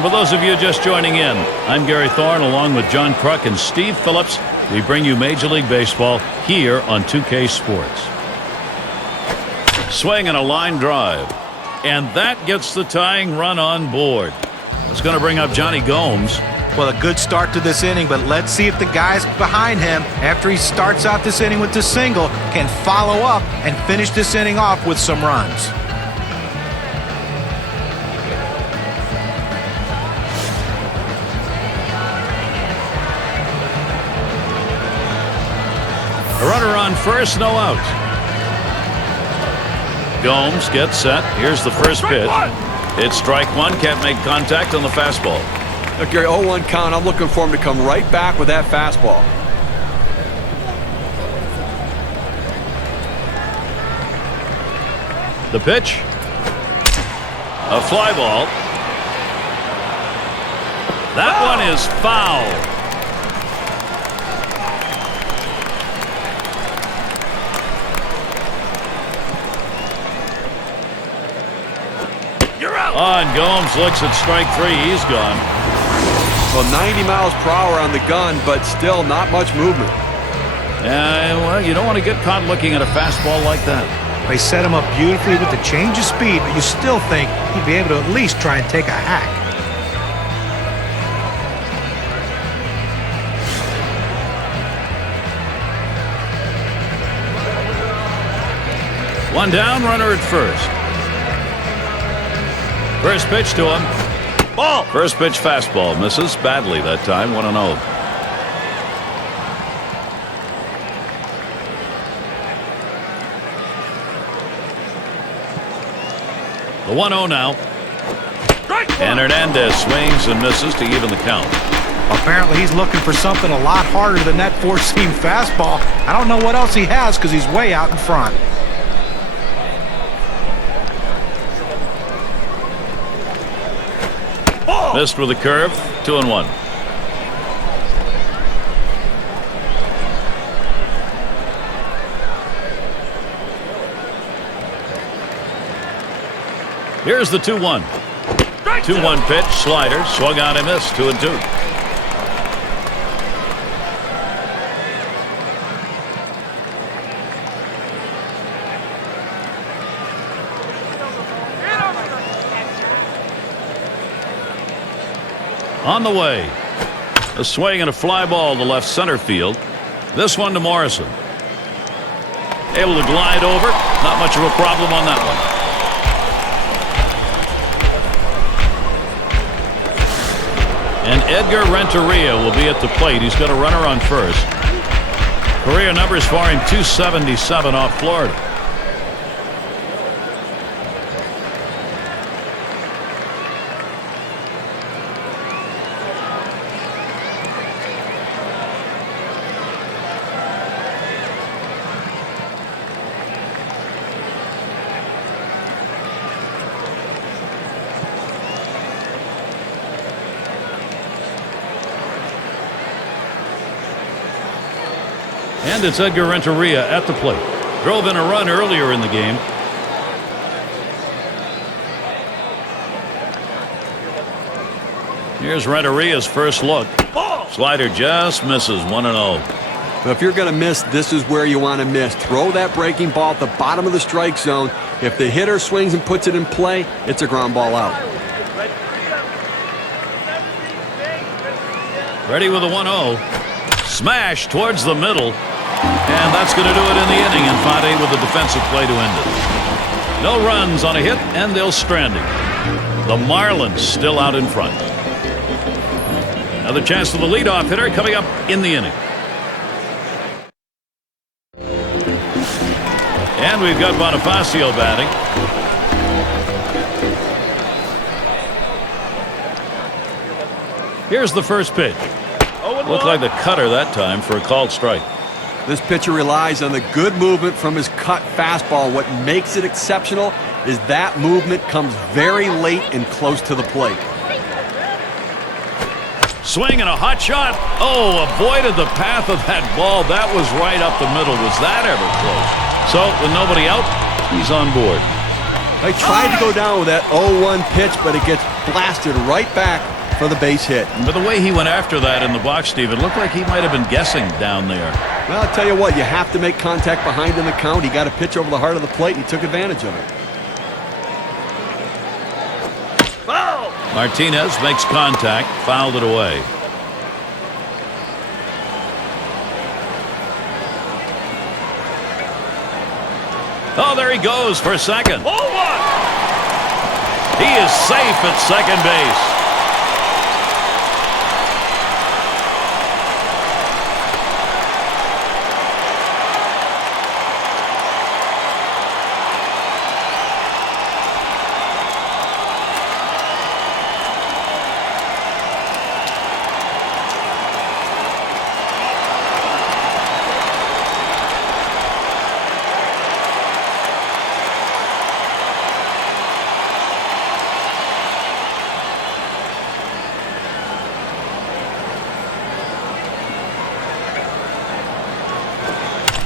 For those of you just joining in, I'm Gary Thorne along with John Kruk and Steve Phillips. We bring you Major League Baseball here on 2K Sports. Swing and a line drive. And that gets the tying run on board. It's going to bring up Johnny Gomes. Well, a good start to this inning, but let's see if the guys behind him, after he starts out this inning with the single, can follow up and finish this inning off with some runs. A runner on first, no out. Gomes gets set. Here's the first pitch. It's strike 1. Can't make contact on the fastball. Look, Gary, 0-1 count. I'm looking for him to come right back with that fastball. The pitch. A fly ball. That one is foul. On Gomes looks at strike 3. He's gone. Well, 90 miles per hour on the gun, but still not much movement. Well, you don't want to get caught looking at a fastball like that. They set him up beautifully with the change of speed, but you still think he'd be able to at least try and take a hack. One down, runner at first. First pitch to him. Ball. First pitch fastball. Misses badly that time. 1-0. The 1-0 now. And Hernandez swings and misses to even the count. Apparently he's looking for something a lot harder than that four-seam fastball. I don't know what else he has because he's way out in front. Missed with a curve. 2-1. Here's the 2-1. 2-1 pitch. Slider. Swung on and missed. 2-2. On the way. A swing and a fly ball to left center field. This one to Morrison. Able to glide over. Not much of a problem on that one. And Edgar Renteria will be at the plate. He's got a runner on first. Career numbers for him 277 off Florida. And it's Edgar Renteria at the plate. Drove in a run earlier in the game. Here's Renteria's first look. Slider just misses. 1-0. But if you're going to miss, this is where you want to miss. Throw that breaking ball at the bottom of the strike zone. If the hitter swings and puts it in play, it's a ground ball out. Ready with a 1-0. Smash towards the middle. And that's going to do it in the inning. Infante with a defensive play to end it. No runs on a hit, and they'll strand him. The Marlins still out in front. Another chance for the leadoff hitter coming up in the inning. And we've got Bonifacio batting. Here's the first pitch. Looked like the cutter that time for a called strike. This pitcher relies on the good movement from his cut fastball. What makes it exceptional is that movement comes very late and close to the plate. Swing and a hot shot. Oh, avoided the path of that ball. That was right up the middle. Was that ever close? So, with nobody out, he's on board. They tried to go down with that 0-1 pitch, but it gets blasted right back for the base hit. But the way he went after that in the box, Steve, it looked like he might have been guessing down there. Well, I'll tell you what, you have to make contact behind in the count. He got a pitch over the heart of the plate, and he took advantage of it. Martinez makes contact, fouled it away. Oh, there he goes for second. He is safe at second base.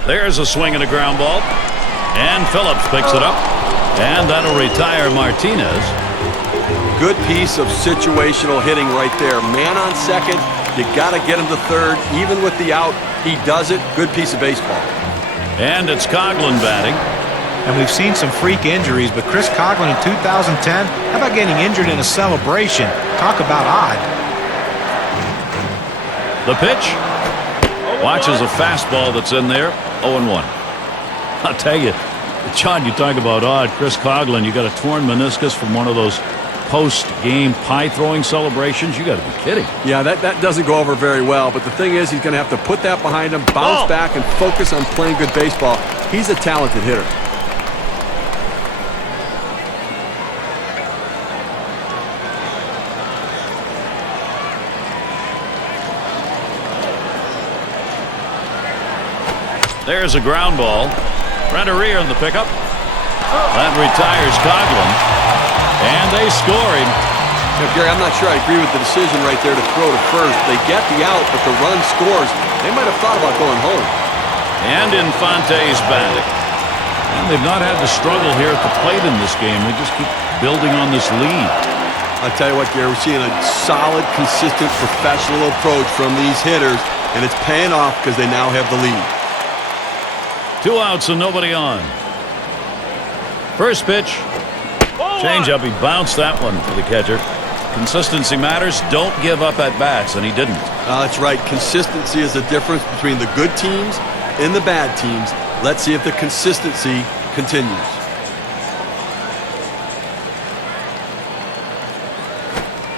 There's a swing and a ground ball. And Phillips picks it up. And that'll retire Martinez. Good piece of situational hitting right there. Man on second. You got to get him to third. Even with the out, he does it. Good piece of baseball. And it's Coghlan batting. And we've seen some freak injuries, but Chris Coghlan in 2010, how about getting injured in a celebration? Talk about odd. The pitch. Watches a fastball that's in there. 0-1. I'll tell you, John, you talk about odd. Chris Coghlan, you got a torn meniscus from one of those post-game pie-throwing celebrations. You got to be kidding. Yeah, that doesn't go over very well. But the thing is, he's going to have to put that behind him, bounce back, and focus on playing good baseball. He's a talented hitter. There's a ground ball. Renteria in the pickup. That retires Coghlan. And they score him. Yeah, Gary, I'm not sure I agree with the decision right there to throw to first. They get the out, but the run scores. They might have thought about going home. And Infante's batting. And they've not had to struggle here at the plate in this game. They just keep building on this lead. I'll tell you what, Gary, we're seeing a solid, consistent, professional approach from these hitters, and it's paying off because they now have the lead. 2 outs and nobody on. First pitch. Changeup. He bounced that one for the catcher. Consistency matters. Don't give up at bats, and he didn't. That's right. Consistency is the difference between the good teams and the bad teams. Let's see if the consistency continues.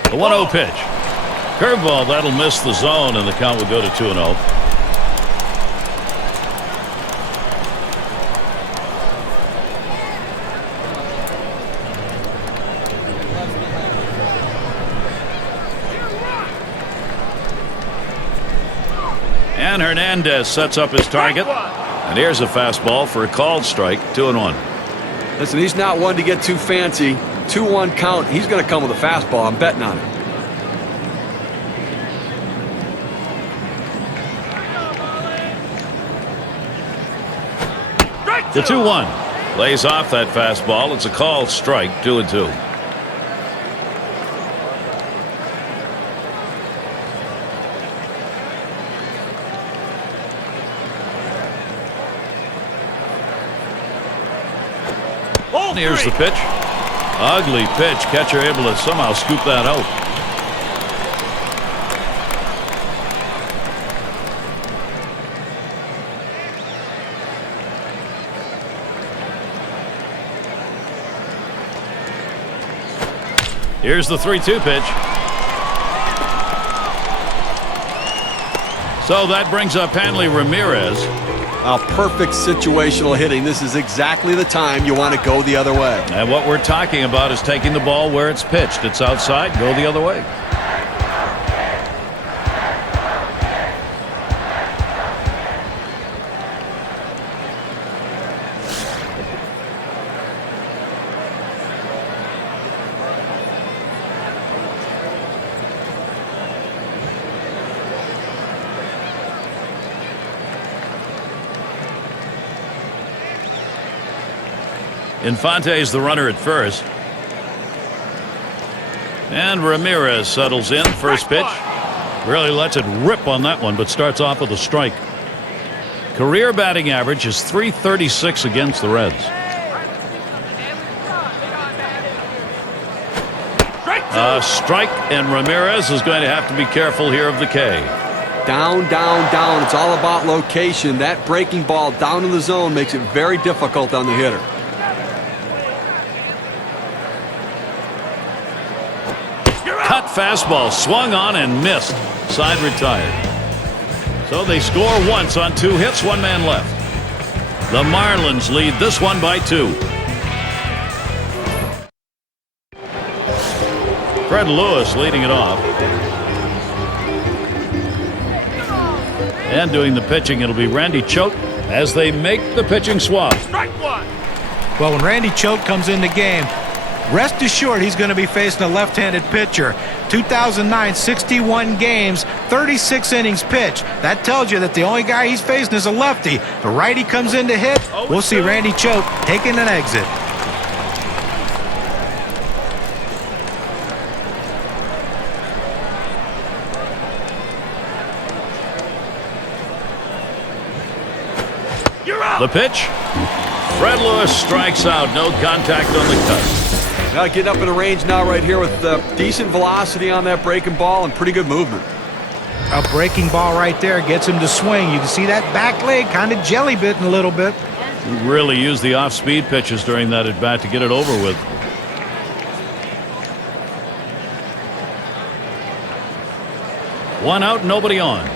The 1-0 pitch. Curveball. That'll miss the zone, and the count will go to 2-0. And Hernandez sets up his target. And here's a fastball for a called strike. 2-1. Listen, he's not one to get too fancy. 2-1 count. He's going to come with a fastball. I'm betting on it. The 2-1. Lays off that fastball. It's a called strike. 2-2. Here's the pitch. Ugly pitch. Catcher able to somehow scoop that out. Here's the 3-2 pitch. So that brings up Hanley Ramirez. A perfect situational hitting. This is exactly the time you want to go the other way. And what we're talking about is taking the ball where it's pitched. It's outside, go the other way. Infante's the runner at first. And Ramirez settles in. First pitch. Really lets it rip on that one, but starts off with a strike. Career batting average is .336 against the Reds. A strike, and Ramirez is going to have to be careful here of the K. Down, down, down. It's all about location. That breaking ball down in the zone makes it very difficult on the hitter. Cut fastball, swung on and missed. Side retired. So they score once on 2 hits, 1 man left. The Marlins lead this one by 2. Fred Lewis leading it off. And doing the pitching, it'll be Randy Choate as they make the pitching swap. Well, when Randy Choate comes in the game, rest assured he's going to be facing a left-handed pitcher. 2009, 61 games, 36 innings pitched. That tells you that the only guy he's facing is a lefty. The righty comes in to hit. We'll see Randy Choate taking an exit. The pitch. Fred Lewis strikes out. No contact on the cut. Now getting up in the range now right here with decent velocity on that breaking ball and pretty good movement. A breaking ball right there gets him to swing. You can see that back leg kind of jelly bitten a little bit. He really used the off-speed pitches during that at-bat to get it over with. One out, nobody on.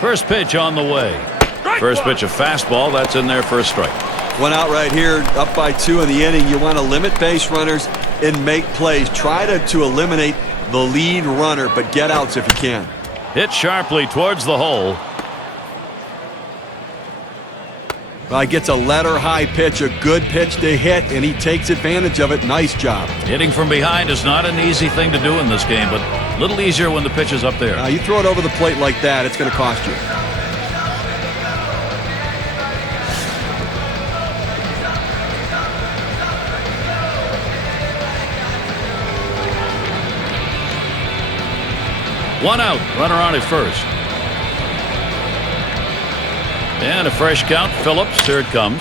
First pitch on the way. First pitch a fastball. That's in there for a strike. One out right here, up by 2 in the inning. You want to limit base runners and make plays. Try to eliminate the lead runner, but get outs if you can. Hit sharply towards the hole. Well, he gets a letter high pitch, a good pitch to hit, and he takes advantage of it. Nice job. Hitting from behind is not an easy thing to do in this game, but a little easier when the pitch is up there. You throw it over the plate like that, it's going to cost you. One out, runner on at first. And a fresh count. Phillips, here it comes.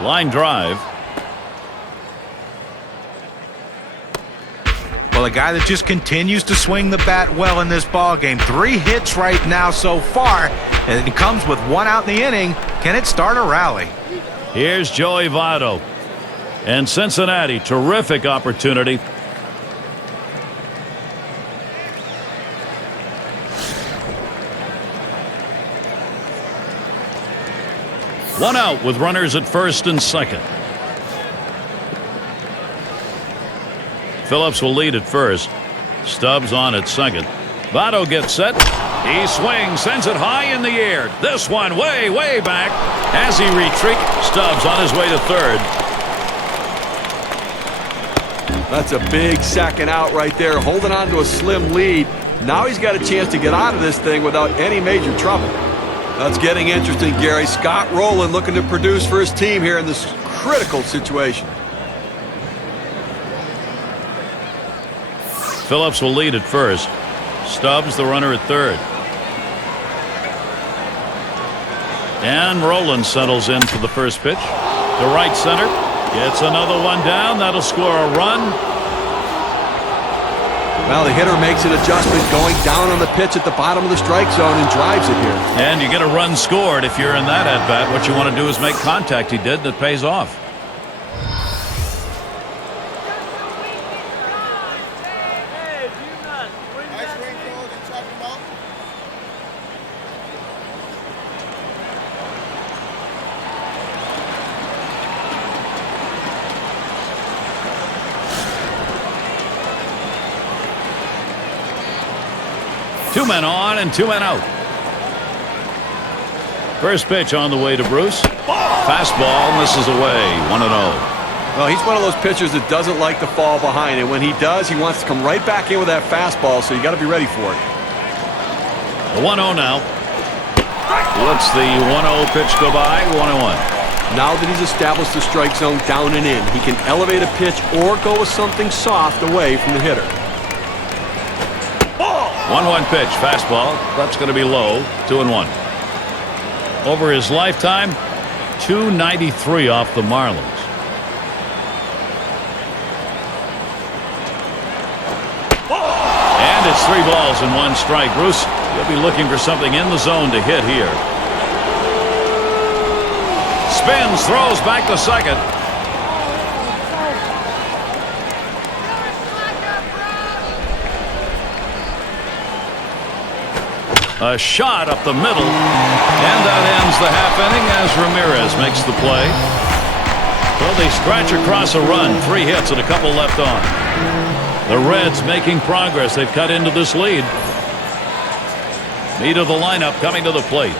Line drive. Well, a guy that just continues to swing the bat well in this ball game. 3 hits right now so far, and it comes with 1 out in the inning. Can it start a rally? Here's Joey Votto. And Cincinnati, terrific opportunity. One out with runners at first and second. Phillips will lead at first. Stubbs on at second. Votto gets set. He swings, sends it high in the air. This one way, way back. As he retreats, Stubbs on his way to third. That's a big second out right there, holding on to a slim lead. Now he's got a chance to get out of this thing without any major trouble. That's getting interesting, Gary. Scott Rowland looking to produce for his team here in this critical situation. Phillips will lead at first. Stubbs the runner at third. And Rowland settles in for the first pitch. To right center. Gets another one down. That'll score a run. Well, the hitter makes an adjustment going down on the pitch at the bottom of the strike zone and drives it here. And you get a run scored if you're in that at-bat. What you want to do is make contact. He did. That pays off. Two men on and two men out. First pitch on the way to Bruce. Fastball misses away. 1-0. Well, he's one of those pitchers that doesn't like to fall behind, and when he does, he wants to come right back in with that fastball, so you got to be ready for it. The 1-0 now. Lets the 1-0 pitch go by. 1-1. Now that he's established the strike zone down and in, he can elevate a pitch or go with something soft away from the hitter. 1-1 pitch, fastball. That's going to be low. 2-1. Over his lifetime, 293 off the Marlins. And it's 3 balls and 1 strike. Bruce, you'll be looking for something in the zone to hit here. Spins, throws back to second. A shot up the middle, and that ends the half inning as Ramirez makes the play. Well, they scratch across a run, 3 hits and a couple left on. The Reds making progress. They've cut into this lead. Meat of the lineup coming to the plate.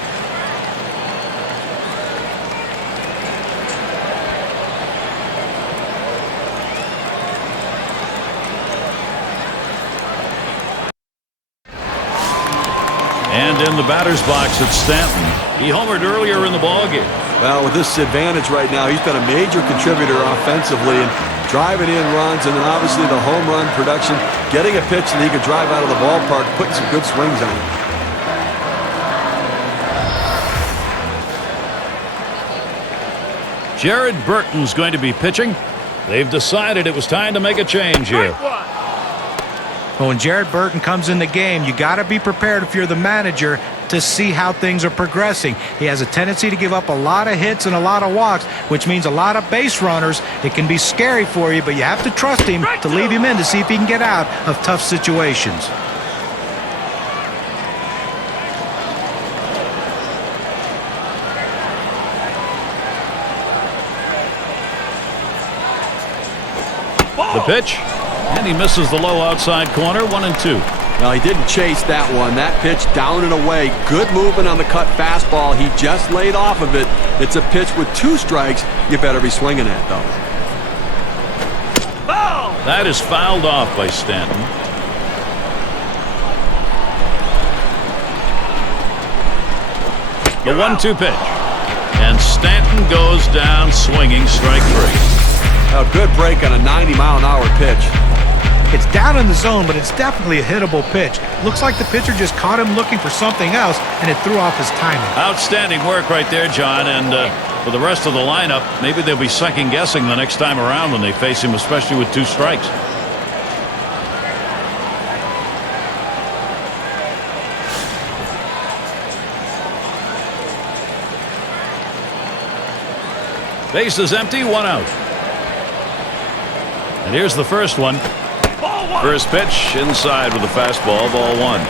And in the batter's box, it's Stanton. He homered earlier in the ballgame. Well, with this advantage right now, he's been a major contributor offensively and driving in runs, and then obviously the home run production, getting a pitch that he could drive out of the ballpark, putting some good swings on it. Jared Burton's going to be pitching. They've decided it was time to make a change here. Well, when Jared Burton comes in the game, you got to be prepared if you're the manager to see how things are progressing. He has a tendency to give up a lot of hits and a lot of walks, which means a lot of base runners. It can be scary for you, but you have to trust him to leave him in to see if he can get out of tough situations. The pitch. And he misses the low outside corner. 1-2. Now, he didn't chase that one. That pitch down and away. Good movement on the cut fastball. He just laid off of it. It's a pitch with 2 strikes. You better be swinging at, though. That is fouled off by Stanton. The 1-2 pitch. And Stanton goes down swinging, strike 3. A good break on a 90-mile-an-hour pitch. It's down in the zone, but it's definitely a hittable pitch. Looks like the pitcher just caught him looking for something else, and it threw off his timing. Outstanding work right there, John. And for the rest of the lineup, maybe they'll be second-guessing the next time around when they face him, especially with 2 strikes. Base is empty, 1 out. And here's the first one. First pitch inside with a fastball, ball 1.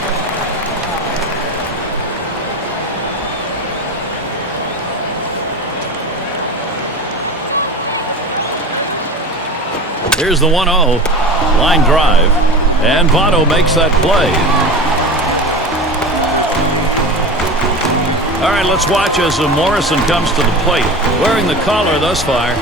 Here's the 1-0. Line drive. And Votto makes that play. All right, let's watch as Morrison comes to the plate, wearing the collar thus far.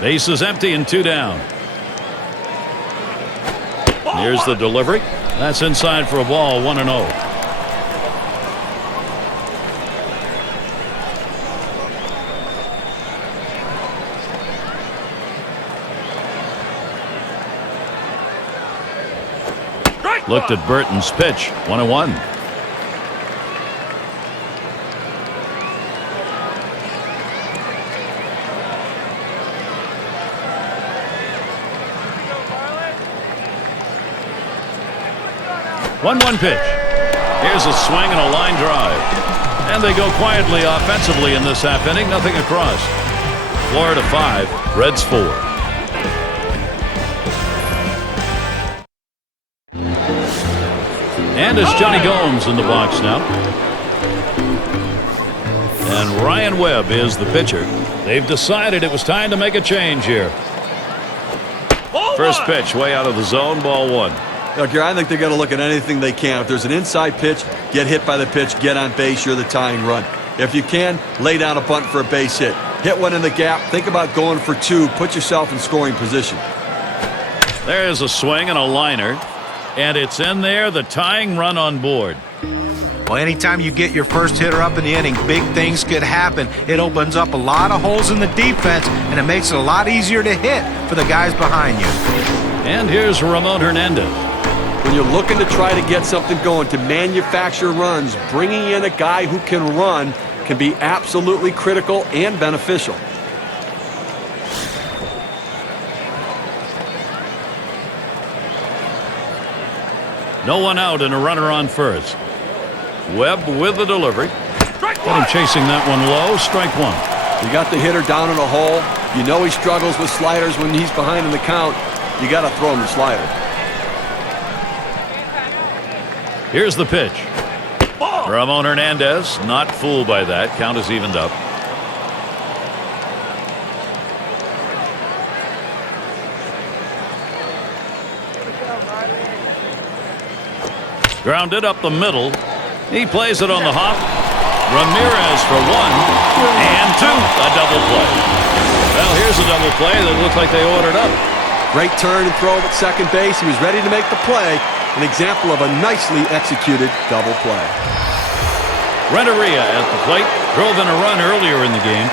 Base is empty and 2 down. Here's the delivery. That's inside for a ball, 1-0. Looked at Burton's pitch, 1-1. One pitch. Here's a swing and a line drive. And they go quietly offensively in this half inning. Nothing across. Florida 5, Reds 4. And it's Johnny Gomes in the box now. And Ryan Webb is the pitcher. They've decided it was time to make a change here. First pitch way out of the zone, ball 1. Look, here, I think they're going to look at anything they can. If there's an inside pitch, get hit by the pitch, get on base, you're the tying run. If you can, lay down a bunt for a base hit. Hit one in the gap, think about going for 2, put yourself in scoring position. There's a swing and a liner, and it's in there, the tying run on board. Well, anytime you get your first hitter up in the inning, big things could happen. It opens up a lot of holes in the defense, and it makes it a lot easier to hit for the guys behind you. And here's Ramon Hernandez. When you're looking to try to get something going, to manufacture runs, bringing in a guy who can run can be absolutely critical and beneficial. No one out and a runner on first. Webb with the delivery. Got him chasing that one low. Strike 1. You got the hitter down in a hole. You know he struggles with sliders when he's behind in the count. You got to throw him the slider. Here's the pitch. Ramon Hernandez not fooled by that. Count is evened up. Grounded up the middle. He plays it on the hop. Ramirez for 1 and 2. A double play. Well, here's a double play that looked like they ordered up. Great turn and throw at second base. He was ready to make the play. An example of a nicely executed double play. Renteria at the plate. Drove in a run earlier in the game.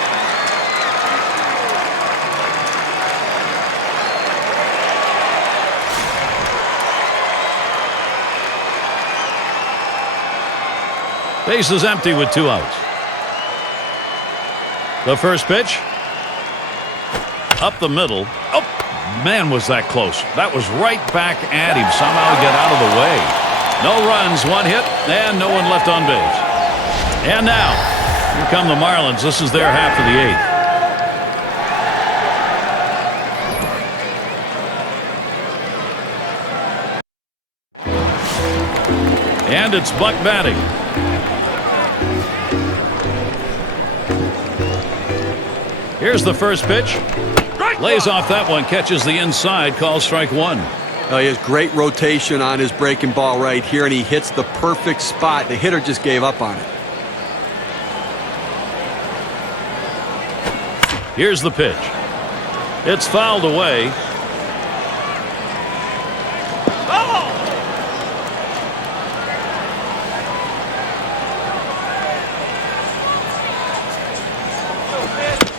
Base is empty with 2 outs. The first pitch. Up the middle. Oh, man, was that close. That was right back at him. Somehow get out of the way. No runs, 1 hit, and no one left on base. And now, here come the Marlins. This is their half of the 8th. And it's Buck batting. Here's the first pitch. Lays off that one, catches the inside, calls strike 1. Oh, he has great rotation on his breaking ball right here, and he hits the perfect spot. The hitter just gave up on it. Here's the pitch. It's fouled away.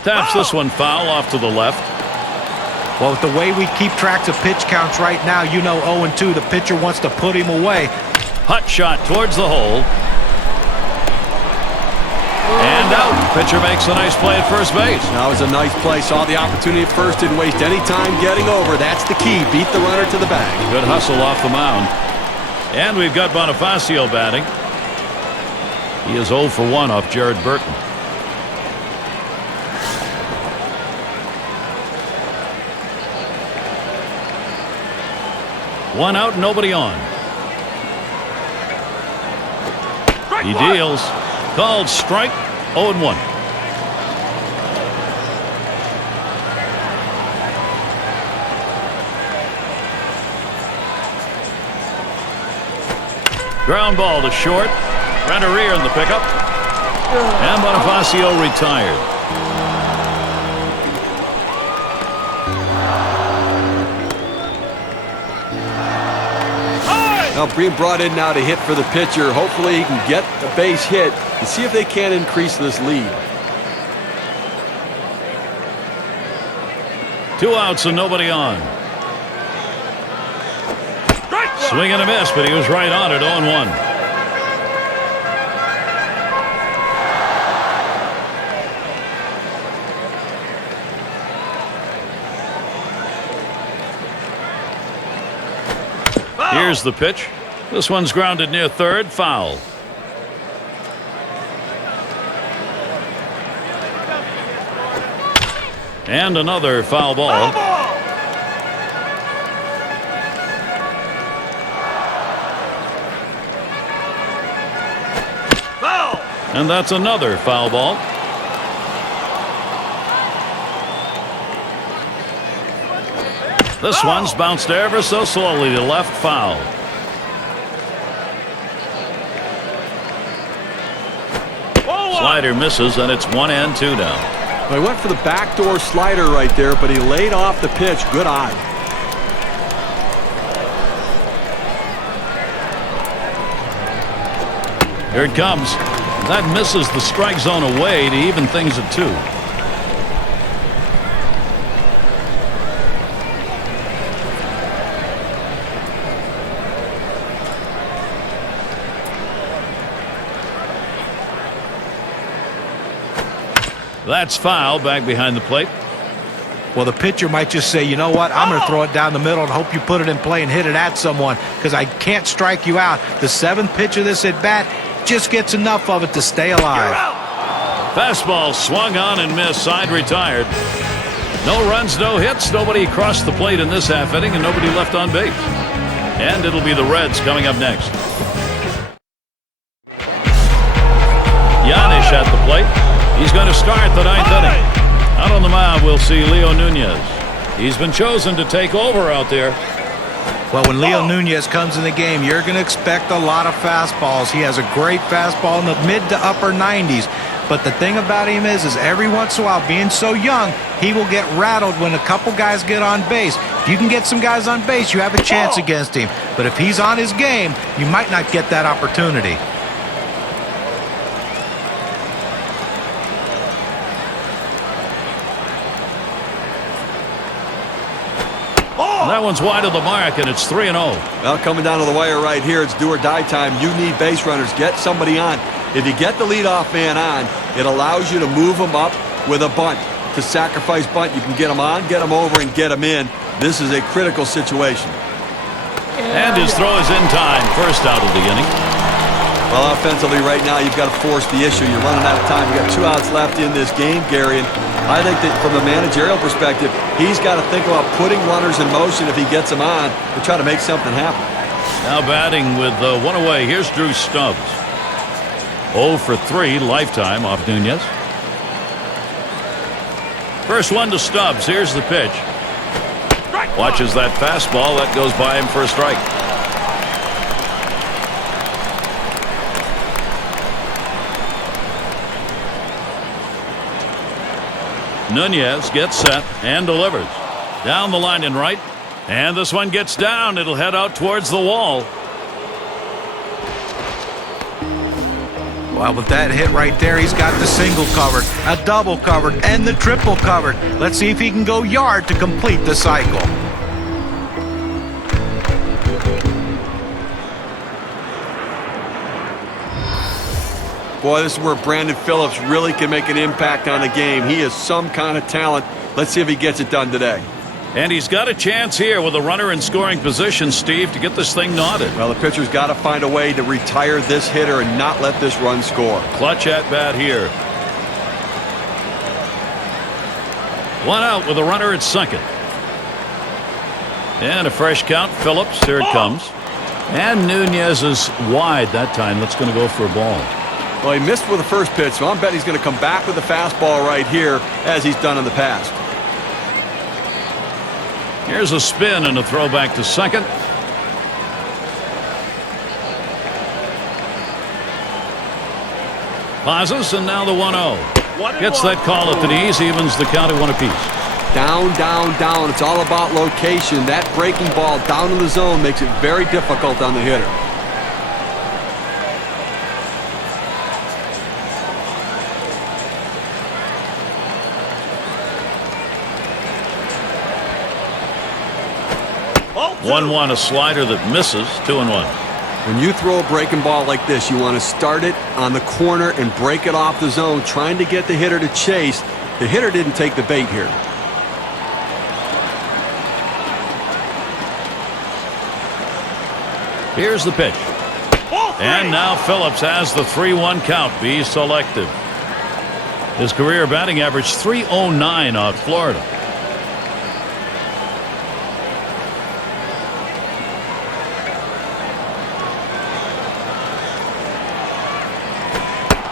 Taps this one foul off to the left. Well, with the way we keep track of pitch counts right now, you know 0-2, the pitcher wants to put him away. Hut shot towards the hole. And out. Pitcher makes a nice play at first base. That was a nice play. Saw the opportunity at first. Didn't waste any time getting over. That's the key. Beat the runner to the bag. Good hustle off the mound. And we've got Bonifacio batting. He is 0 for 1 off Jared Burton. One out, nobody on. He deals. Called strike. 0-1. Ground ball to short. Renteria in the pickup. And Bonifacio retired. Well, being brought in now to hit for the pitcher. Hopefully he can get the base hit and see if they can increase this lead. 2 outs and nobody on. Swing and a miss, but he was right on it. 0-1. Here's the pitch. This one's grounded near third. Foul. And another foul ball. And that's another foul ball. This one's bounced ever so slowly to left. Foul. Slider misses, and it's 1-2 now. Well, he went for the backdoor slider right there, but he laid off the pitch. Good eye. Here it comes. That misses the strike zone away to even things at 2. That's foul back behind the plate. Well, the pitcher might just say, you know what, I'm going to throw it down the middle and hope you put it in play and hit it at someone because I can't strike you out. The 7th pitch of this at bat just gets enough of it to stay alive. Fastball swung on and missed. Side retired. No runs, no hits. Nobody crossed the plate in this half inning and nobody left on base. And it'll be the Reds coming up next. Yanish at the plate. He's going to start the 9th inning. Out on the mound, we'll see Leo Nunez. He's been chosen to take over out there. Well, when Leo Nunez comes in the game, you're going to expect a lot of fastballs. He has a great fastball in the mid to upper 90s. But the thing about him is every once in a while, being so young, he will get rattled when a couple guys get on base. If you can get some guys on base, you have a chance against him. But if he's on his game, you might not get that opportunity. That one's wide of the mark, and it's 3-0. Well, coming down to the wire right here, it's do or die time. You need base runners. Get somebody on. If you get the leadoff man on, it allows you to move him up with a bunt. To sacrifice bunt, you can get him on, get him over, and get him in. This is a critical situation. And his throw is in time. First out of the inning. Well, offensively right now, you've got to force the issue. You're running out of time. You've got 2 outs left in this game, Gary. And I think that from a managerial perspective, he's got to think about putting runners in motion if he gets them on to try to make something happen. Now batting with 1 away. Here's Drew Stubbs. 0 for 3 lifetime off Nunez. First one to Stubbs. Here's the pitch. Watches that fastball. That goes by him for a strike. Nunez gets set and delivers. Down the line and right. And this one gets down. It'll head out towards the wall. Well, with that hit right there, he's got the single covered, a double covered, and the triple covered. Let's see if he can go yard to complete the cycle. Boy, this is where Brandon Phillips really can make an impact on the game. He is some kind of talent. Let's see if he gets it done today. And he's got a chance here with a runner in scoring position, Steve, to get this thing knotted. Well, the pitcher's got to find a way to retire this hitter and not let this run score. Clutch at bat here. 1 out with a runner at second. And a fresh count. Phillips, here it comes. And Nunez is wide that time. That's going to go for a ball. Well, he missed with the first pitch, so I bet he's going to come back with the fastball right here as he's done in the past. Here's a spin and a throw back to second. Pauses, and now the 1-0. Gets that call at the knees, evens the count at 1 apiece. Down, down, down. It's all about location. That breaking ball down in the zone makes it very difficult on the hitter. Oh, 1-1, a slider that misses. 2-1. When you throw a breaking ball like this, you want to start it on the corner and break it off the zone, trying to get the hitter to chase. The hitter didn't take the bait here. Here's the pitch. And now Phillips has the 3-1 count. Be selective. His career batting average .309 out Florida.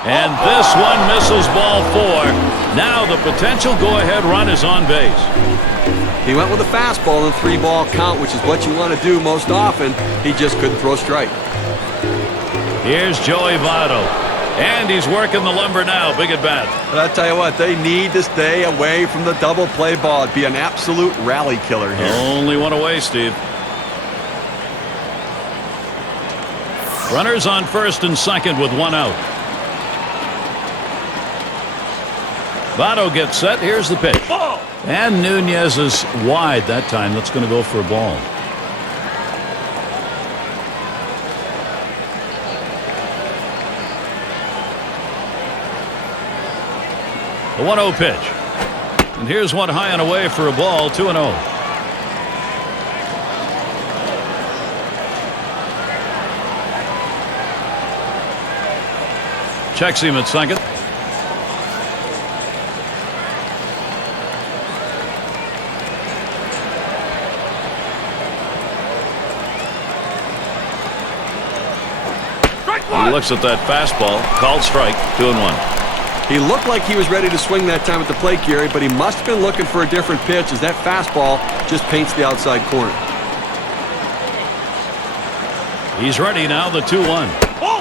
And this one misses ball 4. Now the potential go-ahead run is on base. He went with a fastball in 3-ball count, which is what you want to do most often. He just couldn't throw a strike. Here's Joey Votto. And he's working the lumber now. Big at bat. But I tell you what, they need to stay away from the double play ball. It'd be an absolute rally killer here. Only one away, Steve. Runners on first and second with 1 out. Votto gets set. Here's the pitch. And Nunez is wide that time. That's going to go for a ball. The 1-0 pitch. And here's one high and away for a ball. 2-0. Checks him at second. He looks at that fastball. Called strike. 2-1. He looked like he was ready to swing that time at the plate, Gary, but he must have been looking for a different pitch as that fastball just paints the outside corner. He's ready now, the 2-1.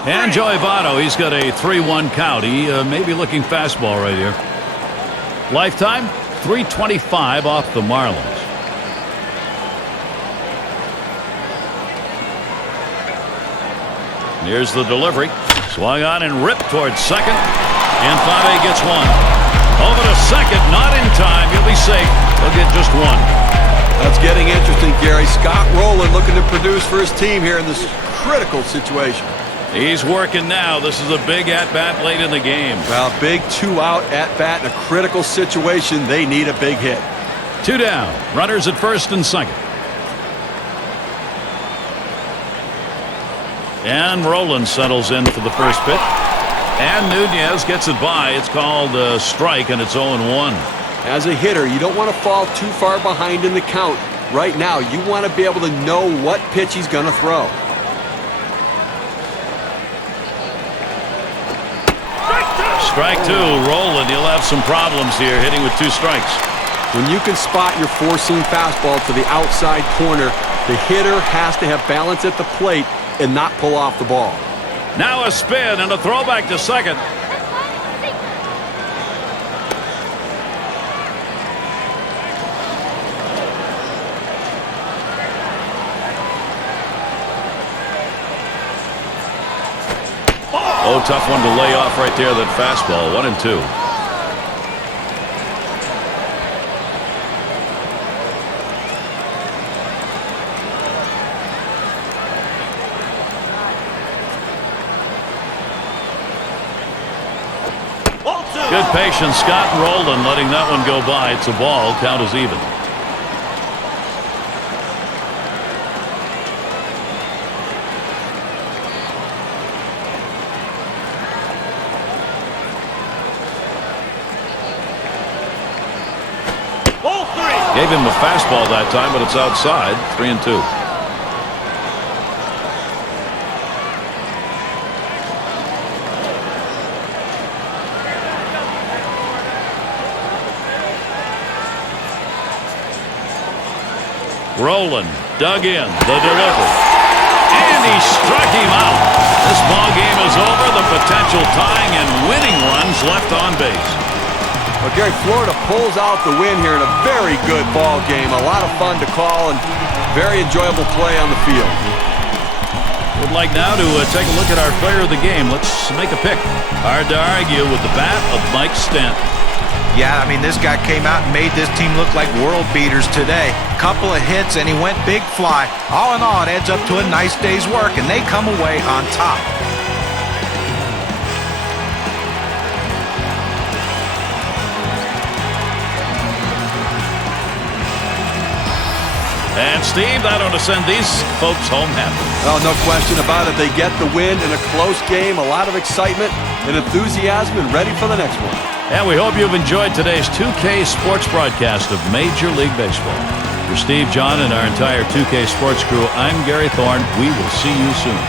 And Joey Votto, he's got a 3-1 count. He may be looking fastball right here. Lifetime, .325 off the Marlins. Here's the delivery. Swung on and ripped towards second. And Halladay gets one. Over to second, not in time. He'll be safe. He'll get just one. That's getting interesting, Gary. Scott Rowland looking to produce for his team here in this critical situation. He's working now. This is a big at-bat late in the game. Well, big 2-out at-bat in a critical situation. They need a big hit. 2 down. Runners at first and second. And Rowland settles in for the first pitch. And Nunez gets it by. It's called a strike, and it's 0-1. As a hitter, you don't want to fall too far behind in the count. Right now, you want to be able to know what pitch he's going to throw. Strike 2. Rowland. He'll have some problems here hitting with 2 strikes. When you can spot your four-seam fastball to the outside corner, the hitter has to have balance at the plate and not pull off the ball. Now a spin and a throwback to second. Oh, tough one to lay off right there, that fastball. 1-2. Good patience, Scott Rowland letting that one go by. It's a ball. Count is even. Gave him the fastball that time, but it's outside. 3-2. Rowland dug in, the delivery, and he struck him out. This ball game is over. The potential tying and winning runs left on base. Well, Gary, Florida pulls out the win here in a very good ball game. A lot of fun to call and very enjoyable play on the field. Would like now to take a look at our player of the game. Let's make a pick. Hard to argue with the bat of Mike Stent. Yeah, I mean, this guy came out and made this team look like world beaters today. Couple of hits, and he went big fly. All in all, it adds up to a nice day's work, and they come away on top. And Steve, that ought to send these folks home happy. Oh, no question about it. They get the win in a close game, a lot of excitement and enthusiasm, and ready for the next one. And we hope you've enjoyed today's 2K Sports broadcast of Major League Baseball. For Steve, John, and our entire 2K Sports crew, I'm Gary Thorne. We will see you soon.